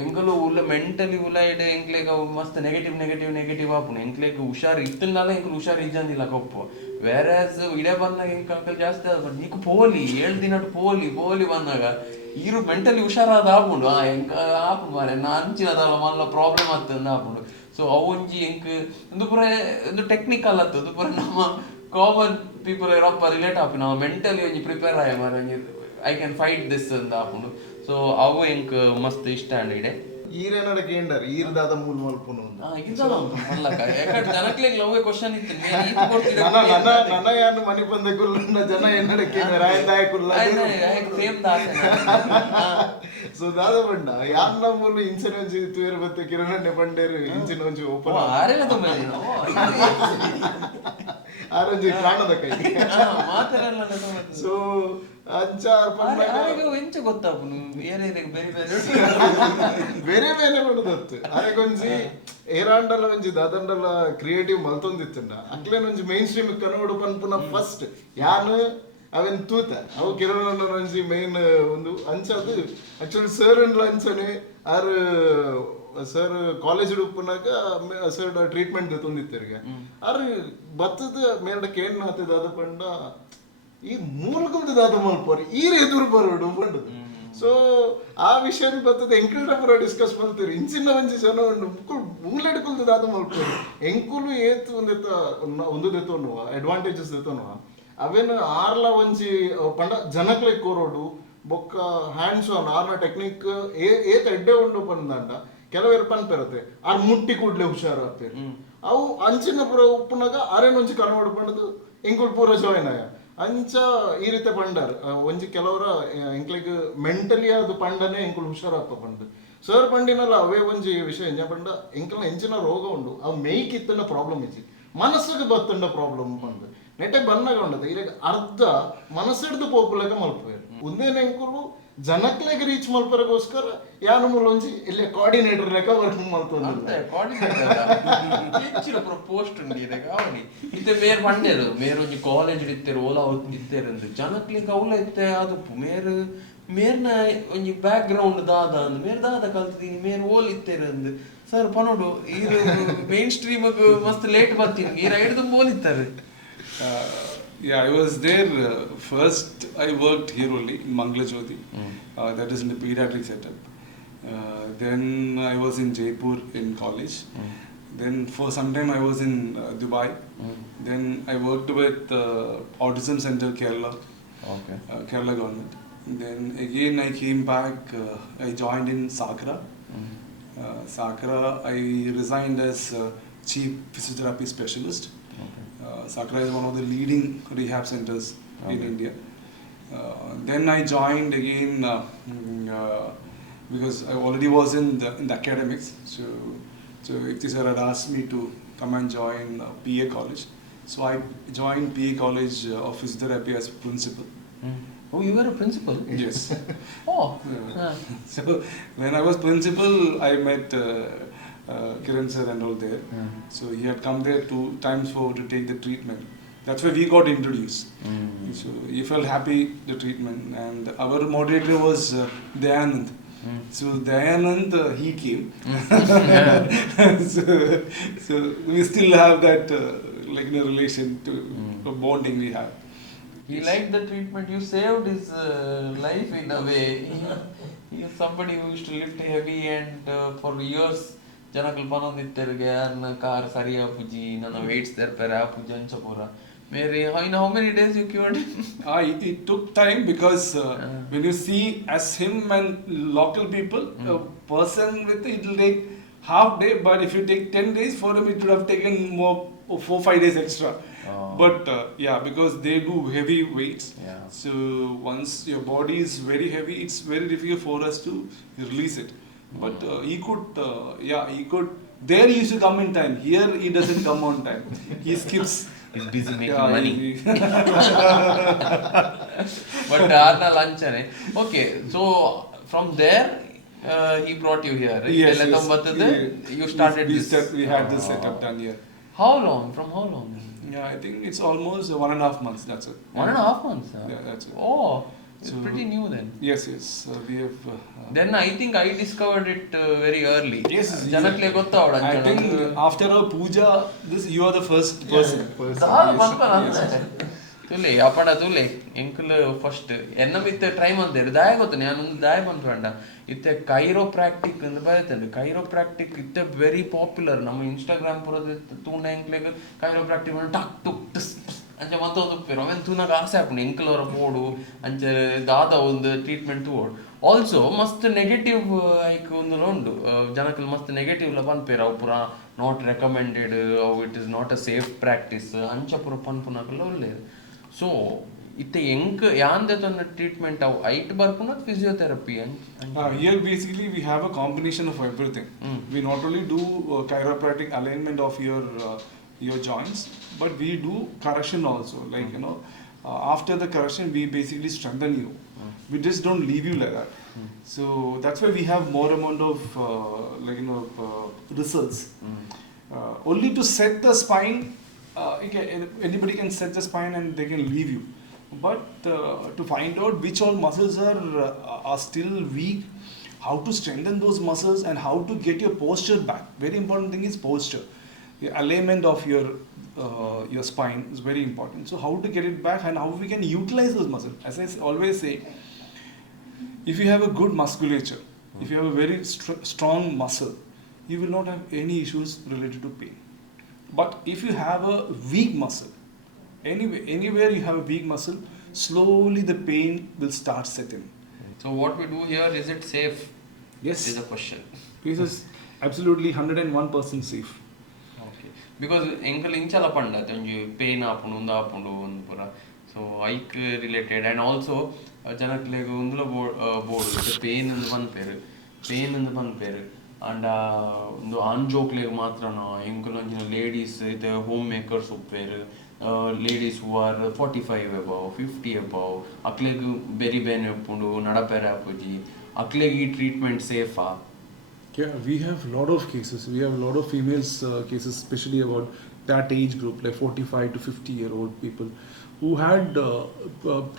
ಎಂಕಲು ಮೆಂಟಲಿ ಉಲಾಯ್ಡೆ ಎಂಕ್ಲೆಗ ಮಸ್ತ್ ನೆಗೆಟಿವ್ ಆಪುನು ಎಂಕ್ಲೆಗ್ ಹುಷಾರು ಇತ್ತನಾಲ ಎಂಕಲು ಹುಷಾರು ಇಜ್ಜಂದಿಲ್ಲ ಕೊಪ್ಪು. ವೇರಾಸ್ ಇಡೆ ಬಂದಾಗ ಎಂಕ್ ಅಂಕಲ್ ಜಾಸ್ತಿ ಆದ ನೀಕು ಪೋಲಿ 7 ದಿನ ಪೋಲಿ ಬಂದಾಗ ಈರು ಮೆಂಟಲಿ ಹುಷಾರಾದ ಆಪುಂಡು ಎಂಕ ಆಪುಂಡು ಮಾರೆ ನಾ ಅಂಚಿನದಲ್ಲ ಮಲ್ಲ ಪ್ರಾಬ್ಲಮ್ ಆಗ್ತದ ಆಪುಂಡು. ಸೊ ಅವೊಂಜಿ ಎಂಕ್ ಒಂದು ಪೂರ ಒಂದು ಟೆಕ್ನಿಕಲ್ ಆಗ್ತದೆ ಅದು ಪೂರ ನಮ್ಮ common people Roppa relate app ನಾವು ಮೆಂಟಲಿ ಒಂಜಿ ಪ್ರಿಪೇರ್ ಆಯ ಮಾರೆ ಒಂಜಿ ಐ ಕ್ಯಾನ್ ಫೈಟ್ ದಿಸ್ ಅಂತ ಆಪುಂಡು. ಸೊ ಅವು ಎಂಕ್ ಮಸ್ತ್ ಇಷ್ಟ ಅಂಡ್ ಇಡೆ ಈರೇನಡ ಕೇಂಡರ್ ಈರ್ದಾದ ಮೂಲ ಮಲ್ಪುನು ಇದಲ್ಲ ಅಲ್ಲಕ ಯಾಕಂದ್ರೆ ಜನಕ್ಲೆಗ್ ಲವ್ ಕ್ವೆಶ್ಚನ್ ಇತ್ತು ನನ್ನ ಯಾನು ಮನಿ ಬಂದೆ ಕುಲ್ಲ ಜನ ಎನ್ನಡ ಕೇಂಡರ್ ಆಯಂದಾಯ ಕುಲ್ಲ ಸೇಮ್ ದಾಸ. ಸೊ ದಾದ ಬಂಡ ಯಾನ್ನ ಮೂಲ ಇಂಚನ ಒಂಜಿ ತೂಯರ್ ಬತ್ತೆ ಕಿರಣನೆ ಬಂಡೇರು ಇಂಚಿನ ಒಂಜಿ ಓಪನ್ ಆರೆನ ತುಂಬ ಆರಂಜಿ ಪ್ರಾಣದ ಕೈ ಮಾತಾಡಲ್ಲ. ಸೊ ಎಂಚ ಗೊತ್ತಾಪುನು ಬೇರೆ ಮಾಡೋದತ್ತು ಅರೆಗೊಂಜಿ ಏರಾಂಡಲ ಒಂಜಿ ದಾದಂಡಲ ಕ್ರಿಯೇಟಿವ್ ಮಲ್ತೊಂದಿತ್ತಂಡ ಅಂಕ್ಲೇನ್ ಒಂಜಿ ಮೈನ್ ಸ್ಟ್ರೀಮ್ ಕನ್ನಡ ಪನ್ಪುನ ಫಸ್ಟ್ ಯಾನು ಅವೆನ್ ತೂತ ಅವು ಕಿರಣ ಒಂಜಿ ಮೈನ್ ಒಂದು ಅಂಚದು ಆಕ್ಚುಲಿ ಸರ್ ಅಂಡ್ಲ ಅಂಚನೆ ಆರ್ ಸರ್ ಕಾಲೇಜ್ ಉಪ್ಪನಾಗ ಸರ್ ಟ್ರೀಟ್ಮೆಂಟ್ ತಂದಿತ್ತರಿಗೆ ಆರ್ ಬತ್ತದ ಮೇಲ್ಡ ಕೇಳ್ ಹಾತದ ಅದು ಪಂಡ ಈ ಮೂಲಕಂತ ದಾದ ಮಲ್ಪೋರಿ ಈರು ಎದುರು ಬರೋಡು ಪಂಡದು. ಸೊ ಆ ವಿಷಯ ಬರ್ತದೆ ಎಂಕಲ್ಡ ಪುರ ಡಿಸ್ಕಸ್ ಮಾಡ್ತೀರಿ ಇಂಚಿನ ಒಂಜಿ ಜನ ಉಂಡು ಮುಕ್ಕುಲು ಮುಂಗ್ಲೆಡ್ಕುಲ್ದು ದಾದ ಮಲ್ಪೋರಿ ಎಂಕುಲು ಏತು ಒಂದು ದೆತ್ತೋನುವ ಅಡ್ವಾಂಟೇಜಸ್ ದೆತ್ತೋನುವ ಅವೇನು ಆರ್ಲ ಒಂಜಿ ಪಂಡ ಜನಕ್ಲೆ ಕೋರೋಡು ಬೊಕ್ಕ ಹ್ಯಾಂಡ್ಸ್ ಆನ್ ಆರ್ನ ಟೆಕ್ನಿಕ್ ಏತ ಎಡ್ಡೆ ಉಂಡು ಪಂದಂಡ ಕೆಲವೇರು ಪನ್ಪೆರತ್ತೆ ಆರ್ ಮುಟ್ಟಿ ಕೂಡ್ಲೆ ಹುಷಾರು ಆಗ್ತೇವೆ ಅವು ಅಂಚಿನ ಪುರ ಉಪ್ಪುನಾಗ ಆರೇನೊಂಜಿ ಕನ್ನಡ ಪಂಡದು ಎಂಕುಲು ಪೂರ ಜಾಯಿನ್ ಆಯ ಅಂಚ ಈ ರೀತಿ ಪಂಡಾರ್ ಒಂಜಿ ಕೆಲವರ ಎಂಕ್ಲೆಗ್ ಮೆಂಟಲಿ ಅದು ಪಂಡನೆ ಎಂಕುಲು ಹುಷಾರಪ್ಪ ಪಂಡು ಸರ್ ಪಂಡಿನಲ್ಲ ಅವೇ ಒಂಜಿ ವಿಷಯ ಎಂಜ ಪಂಡ ಎಂಕಲ್ನ ಎಂಚಿನ ರೋಗ ಉಂಡು ಅವು ಮೇಯ್ಕ್ ಇತ್ತನ ಪ್ರಾಬ್ಲಮ್ ಇಜ್ಜಿ ಮನಸ್ಸಿಗೆ ಬತ್ತಂಡ ಪ್ರಾಬ್ಲಮ್ ಪಂಡು ನೆಟ್ಟೆ ಬನ್ನಾಗ ಉಂಡದ ಈಗ ಅರ್ಧ ಮನಸ್ಸಿಡ್ದು ಪೋಪುಲೆಗ ಮಲ್ಪೇರು ಒಂದೇನ ಎಂಕುಲು ಜನಕ್ಲೆಗ್ ರೀಚ್ ಮಲ್ಪರೆಗೋಸ್ಕರ ಯಾನು ಮೂಲೊಂಜಿ ಇಲ್ಲೇ ಕೋಆರ್ಡಿನೇಟರ್ ಲೆಕ್ಕ ವರ್ಕ್ ಮಲ್ತೊಂದು ಹೆಚ್ಚಿನ ಪೋಸ್ಟ್ ಉಂಡಿದಾಗ ಅವನಿ ಇತ್ತೆ ಮೇರ್ ಪಂಡೇರು ಮೇರ್ ಒಂಜಿ ಕಾಲೇಜ್ ಇತ್ತೇರು ಓಲಾ ಇತ್ತೇರಂದು ಜನಕ್ಲಿಗೆ ಅವಲ ಇತ್ತೆ ಅದು ಮೇರ್ ಮೇರ್ನ ಒಂಜಿ ಬ್ಯಾಕ್ ಗ್ರೌಂಡ್ ದಾದ ಅಂದ್ ಮೇರ್ ದಾದ ಕಲ್ತಿದೀನಿ ಮೇರ್ ಓಲ್ ಇತ್ತೇರಂದು ಸರ್ ಪನೋಡು ಈ ಮೇನ್ ಸ್ಟ್ರೀಮ್ ಮಸ್ತ್ ಲೇಟ್ ಬರ್ತೀನಿ ಈ ರೈಡ್ ತುಂಬ ಓಲ್ ಇತ್ತಾರೆ. Yeah, I was there. First, I worked here only in Mangalajyoti. That is in the pediatric setup. Then I was in Jaipur in college. Then for some time I was in Dubai. Then I worked with Autism Center Kerala, Kerala government. Then again I came back. I joined in Sakra. Sakra, I resigned as chief physiotherapy specialist. Sakra is one of the leading rehab centers in India. Then I joined again because I already was in the academics. So Ikti sir had asked me to come and join PA college. So I joined PA college of physiotherapy as principal. Oh, you were a principal? Yes. Oh. So when I was principal, I met Kiran sir and all there. So he had come there 2 times to take the treatment. That's where we got introduced. So he felt happy the treatment, and our moderator was Dayanand. So Dayanand he came. so we still have that like a relation to bonding we have. He liked the treatment. You saved his life in a way. He is somebody who used to lift heavy, and for years ಜನಗಳು ಬಂದಿತ್ತರಿಗೆ ನನ್ನ car ಸರಿಯಾ ಪೂಜಿ ನನ್ನ weights ತೆರ್ಪೆರ ಪೂಜಿ ಅಂಚ ಪೂರ ಮೇರೆ in how many days you cured him? It took time because when you see as him and local people, a person with it will take half day, but if you take 10 days for him, it would have taken more 4-5 days extra. But yeah, because they do heavy weights. So once your body is very heavy, it's very difficult for us to release it. But he could. There he used to come in time. Here he doesn't come on time. He skips. He's busy making money. But Arna lunch. Okay, so from there he brought you here. Right? Yes. You started this. We had this setup done here. How long? From how long? Yeah, I think it's almost 1.5 months. That's it. 1.5 months. Yeah, that's it. Oh. It's pretty new then. Yes. We have. Then I think I discovered it very early. Yes. Janakle gottavada. I think after our puja, you are the first person. ತುಲೆ ಅಪಡ ತುಲೆ ಎಂಕಲ್ first ಎನ್ನ ಮಿತ್ತೆ try ಮಾಡ್ತೇವೆ ದಾಯ ಗೊತ್ತಾನೆ ನಾನೊಂದು ದಾಯ ಬಂದ್ರಂಡ ಇತ್ತೆ ಕೈರೋಪ್ರಾಕ್ಟಿಕ್ ಅಂತ ಬರೀತಂದು ಕೈರೋಪ್ರಾಕ್ಟಿಕ್ ಇತ್ತೆ ವೆರಿ ಪಾಪ್ಯುಲರ್ ನಮ್ಮ ಇನ್ಸ್ಟಾಗ್ರಾಮ್ ಪುರದ ತೂಂಡ ಎಂಕ್ಲೆಗ್ ಕೈರೋಪ್ರಾಕ್ಟಿಕ್ ಟಕ್ ಟುಕ್ ಟಸ್ ಅಂಚೆ ಮತ್ತೊಂದು ಉಪ್ಪೇರು ಅವೆನ್ ತೂನಾಗ ಆಸೆ ಹಾಕೊಂಡು ಎಂಕಲವರ ಬೋಡು ಅಂಚೆ ದಾದ ಒಂದು ಟ್ರೀಟ್ಮೆಂಟ್ ತೋಡು ಆಲ್ಸೋ ಮಸ್ತ್ ನೆಗೆಟಿವ್ ಐಕ್ ಒಂದು ಉಂಡು ಜನಕಲ್ ಮಸ್ತ್ ನೆಗೆಟಿವ್ ಪನ್ಪೇರು ಅವು ಪುರ ನಾಟ್ ರೆಕಮೆಂಡೆಡ್ ಅವು it is not a safe practice ಅಂಚ ಪುರ ಪನ್ಪುನಾಗಲ್ಲ ಒಳ್ಳೆಯದು. ಸೊ ಇತ್ತೆ ಎಂಕ್ ಯಾಂದೆ ತನ್ನ ಟ್ರೀಟ್ಮೆಂಟ್ ಅವು ಐಟ್ ಬರ್ಪುನ physiotherapy here basically we have a combination of everything. We not only do chiropractic alignment of your joints, but we do correction also, like after the correction we basically strengthen you. We just don't leave you like that. So that's why we have more amount of results. Only to set the spine, anybody can set the spine and they can leave you, but to find out which all muscles are still weak, how to strengthen those muscles and how to get your posture back. Very important thing is posture. The alignment of your spine is very important. So how to get it back and how we can utilize those muscles. As I always say, if you have a good musculature, if you have a very strong muscle, you will not have any issues related to pain. But if you have a weak muscle, anywhere you have a weak muscle, slowly the pain will start setting. So what we do here, is it safe? Yes. Is a question. This is absolutely 101% safe. Okay. Because ankle inchala panda, then you pain apundu unda apundu pura. So ಐಕ್ related and also ಜನಕ್ಲೆಗ್ ಉಂದುಲ board pain ಎಂದು ಪನ್ಪೇರು and ಒಂದು ಆಂಜೋಕ್ಲೆಗ್ ಮಾತ್ರನೋ ಎಂಕುಲೊಂಜಿನ ladies ಇದು homemakers ಉಪ್ಪೇರು ladies who are 45 above 50 above ಅಕ್ಲೆಗ್ ಬೆರಿ ಬೇನೆ ಉಪ್ಪುಂಡು ನಡಪೆರೆ ಆಪುಜಿ ಅಕ್ಲೆಗ್ ಈ ಟ್ರೀಟ್ಮೆಂಟ್ ಸೇಫಾ? Yeah, we have a lot of cases. We have a lot of females cases, especially about that age group, like 45 to 50-year-old people, who had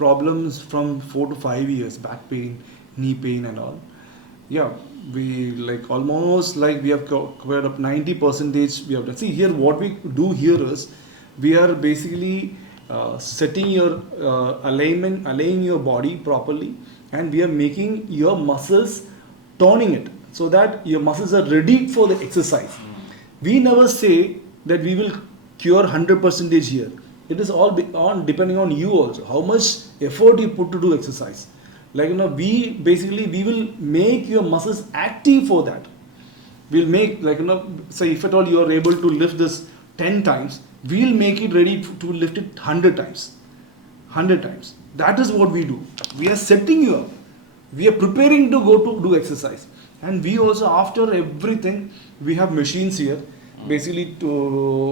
problems from 4 to 5 years, back pain, knee pain, and all. Yeah, we like almost like we have covered up 90%. We have done. See here, what we do here is we are basically setting your aligning your body properly, and we are making your muscles, toning it, so that your muscles are ready for the exercise. We never say that we will cure 100% here. It is all on depending on you also, how much effort you put to do exercise. Like we will make your muscles active for that. We'll make say if at all you are able to lift this 10 times, we'll make it ready to lift it 100 times. 100 times. That is what we do. We are setting you up. We are preparing to go to do exercise. And we also, after everything, we have machines here. Basically,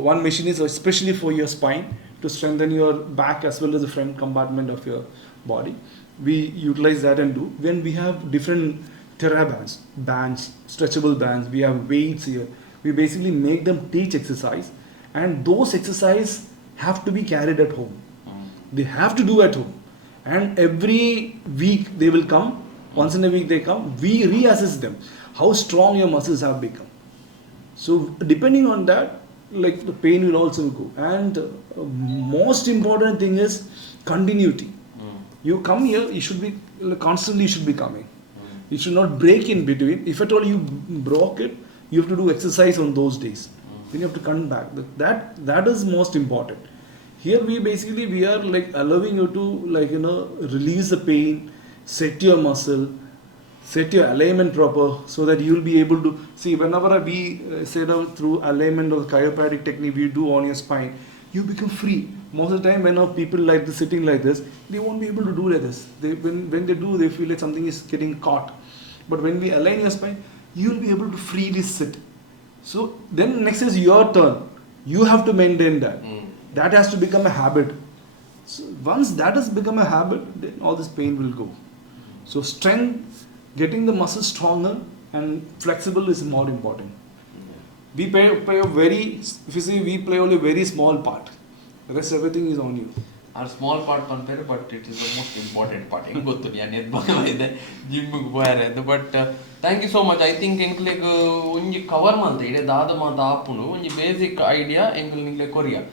one machine is especially for your spine, to strengthen your back as well as the front compartment of your body. We utilize that and do. When we have different bands, stretchable bands, we have weights here. We basically make them teach exercise, and those exercises have to be carried at home. They have to do at home. And every week they will come. Once in a week they come, we reassess them, how strong your muscles have become. So depending on that, like the pain will also go. And most important thing is continuity. You come here, you should be constantly coming. You should not break in between. If at all you broke it, you have to do exercise on those days. Then you have to come back. That is most important. Here we are like allowing you to release the pain, set your muscle, set your alignment proper, so that you will be able to see whenever we set out through alignment or chiropractic technique we do on your spine, you become free. Most of the time when people like this sitting like this, they won't be able to do like this. When they do, they feel like something is getting caught. But when we align your spine, you will be able to freely sit. So then next is your turn. You have to maintain that. That has to become a habit. So once that has become a habit, then all this pain will go. So strength, getting the muscle stronger and flexible is more important. We play a very, if you see, we play only a very small part. The rest everything is on you. Our small part panpere, but it is the most important part. Engu gottu ya nedbagide gym gu poyare. But thank you so much. I think enklege onji cover mante ide dada manta apunu onji basic idea enkel nikle korea.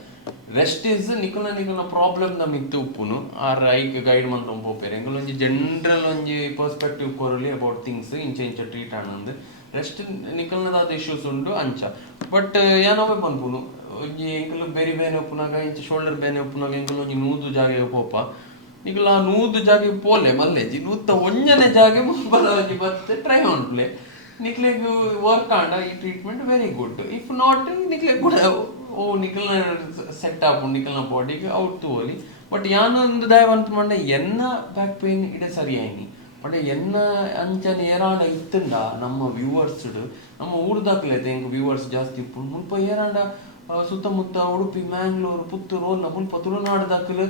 Rest is nikuna problem da mittu uppunu or like guide mantam popere engul onji general onji perspective korali about things inche treat anande rest nikalna da issues undu ancha but yanove panpunu onji engul beri bene uppunaga inche shoulder bene uppunaga engul onji noodu jage popa nikala noodu jage pole malleji nutta onjane jage munbala onji batte try on play nikle work anda ee treatment very good if not nikle good ನಿಖಲ್ನ set ಆಪು ನಿಖಲ್ನ ಬಾಡಿಗೆ out ತೋಲಿ but ಯಾನೊಂದು ದಯವಂತ ಮಂಡೆ ಎನ್ನ back pain ಇಡೆ ಸರಿಯಾಯಿನಿ ಬಟ್ ಎನ್ನ ಅಂಚನೆ ಏರಾಂಡ ಇತ್ತಂಡ ನಮ್ಮ ವ್ಯೂವರ್ಸ್ ನಮ್ಮ ಊರ್ದಾಕ್ಲೈತೆ ಹೆಂಗೆ ವ್ಯೂವರ್ಸ್ ಜಾಸ್ತಿ ಇಪ್ಪು ಮುಲ್ಪ ಏರಾಂಡ ಸುತ್ತಮುತ್ತ ಉಡುಪಿ ಮ್ಯಾಂಗ್ಳೂರು ಪುತ್ತೂರು ಓಲ್ಲ ಮುಲ್ಪ ತುಳುನಾಡ್ದಾಕಲು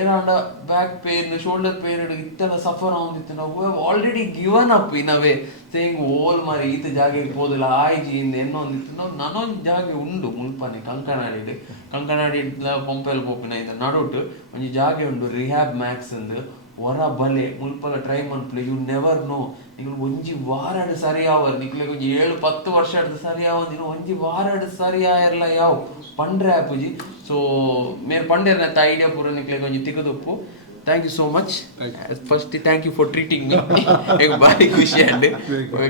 ಏರಾಂಡ ಬ್ಯಾಕ್ ಪೇನ್ ಶೋಲ್ಡರ್ ಪೇನ್ ಇತ್ತೆಲ್ಲ ಸಫರ್ ಆಗುತ್ತಿತ್ತು ನಾವು already given up in a way saying ಓಲ್ ಮರಿ ಈತ ಜಾಗೆಗೆ ಹೋದಿಲ್ಲ ಆಯ್ಜಿಯಿಂದ ಇನ್ನೊಂದಿತ್ತು ನಾವು ನಾನೊಂದು ಜಾಗೆ ಉಂಡು ಮುಲ್ಪನೆ ಕಂಕನಾಡಿಡ್ಲ ಪಂಪೆಲ್ ಪೋಪಿನ ಇದು ನಡುಟು ಒಂಜಿ ಜಾಗೆ ಉಂಡು ರಿಹ್ಯಾಬ್ ಮ್ಯಾಕ್ಸ್ ಅಂದು ಹೊರ ಬಲೆ ಮುಲ್ಪಲ ಟ್ರೈ ಮನ್ಪ್ಲೆ ಯು ನೆವರ್ ನೋ ನಿಗಳು ಒಂಜಿ ವಾರಡ್ ಸರಿಯಾವರ್ ನಿಕ್ಲೆ ಒಂಜಿ 7-10 ವರ್ಷ ಸರಿಯಾವಂದಿನ ಒಂಜಿ ವಾರಡ್ ಸರಿಯಾಯರ್ಲ ಯಾವ ಪಂಡ್ರೆ ಆಪುಜಿ ಸೊ ಮೇರ್ ಪಂಡೇರ್ನ ಐಡಿಯಾ ಪೂರ ನಿಕ್ಲೆ ಒಂಜಿ ತಿಗದುಪ್ಪು Thank you so much. First, thank you for treating me. एक बारी खुशी है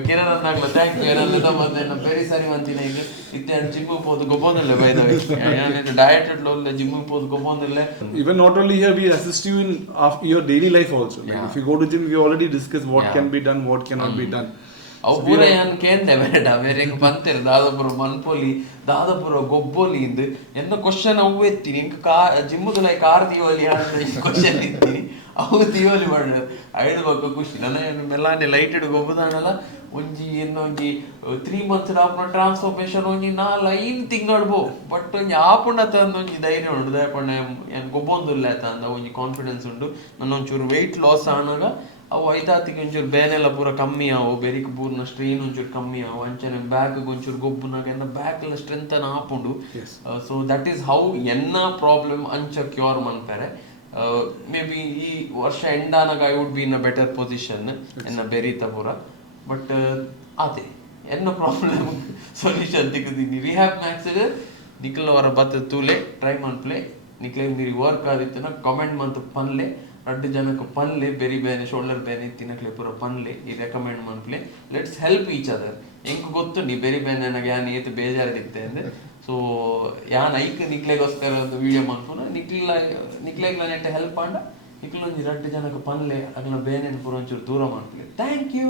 किरण अन्नागला thank you यार अन्ना मध्य ना very sorry मंतिना इके इतने जिम पोद गोपोंदले by the way याने dieted लोग ले gym पोद गोपोंदले even not only here we assist you in your daily life also. Like if you go to gym, we already discuss what can be done, what cannot be done. ಅವು ಪೂರ ಏನು ಕೇಂದೆ ಬೇಡ ಬೇರೆ ಬಂತೇನೆ ದಾದಾಪುರ ಮನ್ಪೊಲಿ ದಾದಾಪುರ ಗೊಬ್ಬೊಲಿ ಇಂದು ಎನ್ನ question ಅವು ಎತ್ತೀನಿ ಇಂಕ ಜಿಮ್ಮುದ car ದಿಯೋಲಿ ಅಂತ question ಇತ್ತೀನಿ ಅವು ದಿಯೋಲಿ ಮಾಡ ಐದು ಬಕ್ಕ ಖುಷಿ ನನ್ನ ಮೆಲ್ಲಾನೆ ಲೈಟೆಡ್ ಗೊಬ್ಬದಾನಲ್ಲ ಒಂಜಿ ಇನ್ನೊಂಜಿ 3 months ಆಪುನ ಟ್ರಾನ್ಸ್ಫಾರ್ಮೇಶನ್ ಒಂಜಿ 4-5 ತಿಂಗಳು ಬೋ ಬಟ್ ಒಂಜಿ ಆಪುಂಡ ತಂದು ಒಂಜಿ ಧೈರ್ಯ ಉಂಟು ದಯಪಣ್ಣ ಏನು ಗೊಬ್ಬೊಂದುಲ್ಲ ಅಂದ ಒಂಜಿ ಕಾನ್ಫಿಡೆನ್ಸ್ ಉಂಟು ನನ್ನ ಒಂಚೂರು ವೆಯ್ಟ್ ಲಾಸ್ ಆನಾಗ ಅವು ಐತಾತಿಗೆ ಒಂಚೂರು ಬೇನೆಲ್ಲ ಪೂರ ಕಮ್ಮಿ ಆವು ಬೆರಿಕ್ ಪೂರ್ನ ಸ್ಟ್ರೈನ್ ಒಂಚೂರು ಕಮ್ಮಿ ಆವು ಅಂಚನೆ ಬ್ಯಾಕ್ ಒಂಚೂರು ಗೊಬ್ಬುನಾಗ ಎನ್ನ ಬ್ಯಾಕ್ ಎಲ್ಲ ಸ್ಟ್ರೆಂತ್ ಅನ್ನ ಆಪುಂಡು ಸೊ ದಟ್ ಈಸ್ ಹೌ ಎನ್ನ ಪ್ರಾಬ್ಲಮ್ ಅಂಚ ಕ್ಯೂರ್ ಮನ್ಪೆರೆ ಮೇ ಬಿ ಈ ವರ್ಷ ಎಂಡ್ ಆನಾಗ I would be in a better position ಎನ್ನ ಬೆರೀತ ಪೂರ ಬಟ್ ಅದೇ ಎನ್ನ ಪ್ರಾಬ್ಲಮ್ ಸೊಲ್ಯೂಷನ್ ತೆಗೆದೀನಿ ರಿಹ್ಯಾಬ್ ಮ್ಯಾಕ್ಸ್ ನಿಖಲ್ ಅವರ ಬತ್ತ ತೂಲೆ ಟ್ರೈ ಮನ್ಪ್ಲೆ ನಿಖಲ್ ಮೀರಿ ವರ್ಕ್ ಆದಿತ್ತನ ಕಮೆಂಟ್ ಮಂತ್ ಪನ್ಲೆ 2 ಜನಕ್ಕೆ ಪನ್ಲೆ ಬೆರಿ ಬೇನೆ ಶೋಲ್ಡರ್ ಬೇನೆ ತಿನ್ನಕ್ಲೆ ಪೂರ ಪನ್ಲೆ ಈ ರೆಕಮೆಂಡ್ ಮನ್ಪ್ಲೆ ಲೆಟ್ಸ್ ಹೆಲ್ಪ್ ಈಚ್ ಅದರ್ ಎಂಕ್ ಗೊತ್ತು ನೀ ಬೆರಿ ಬೇನೆ ನನಗೆ ಯಾನ್ ಏತ್ ಬೇಜಾರದಿತ್ತೆ ಅಂದ್ರೆ ಸೊ ಯಾನ್ ಐಕ್ ನಿಕ್ಲೆಗೋಸ್ಕರ ಒಂದು ವಿಡಿಯೋ ಮನ್ಪುನ ನಿಕ್ಲೆಗ್ಲ ನೆಟ್ಟ ಹೆಲ್ಪ್ ಆಂಡ ನಿಕ್ಲ ಒಂಜಿ 2 ಜನಕ್ಕೆ ಪನ್ಲೆ ಅಗ್ಲ ಬೇನೆ ಪೂರ ಒಂಚೂರು ದೂರ ಮನ್ಪ್ಲೆ ಥ್ಯಾಂಕ್ ಯು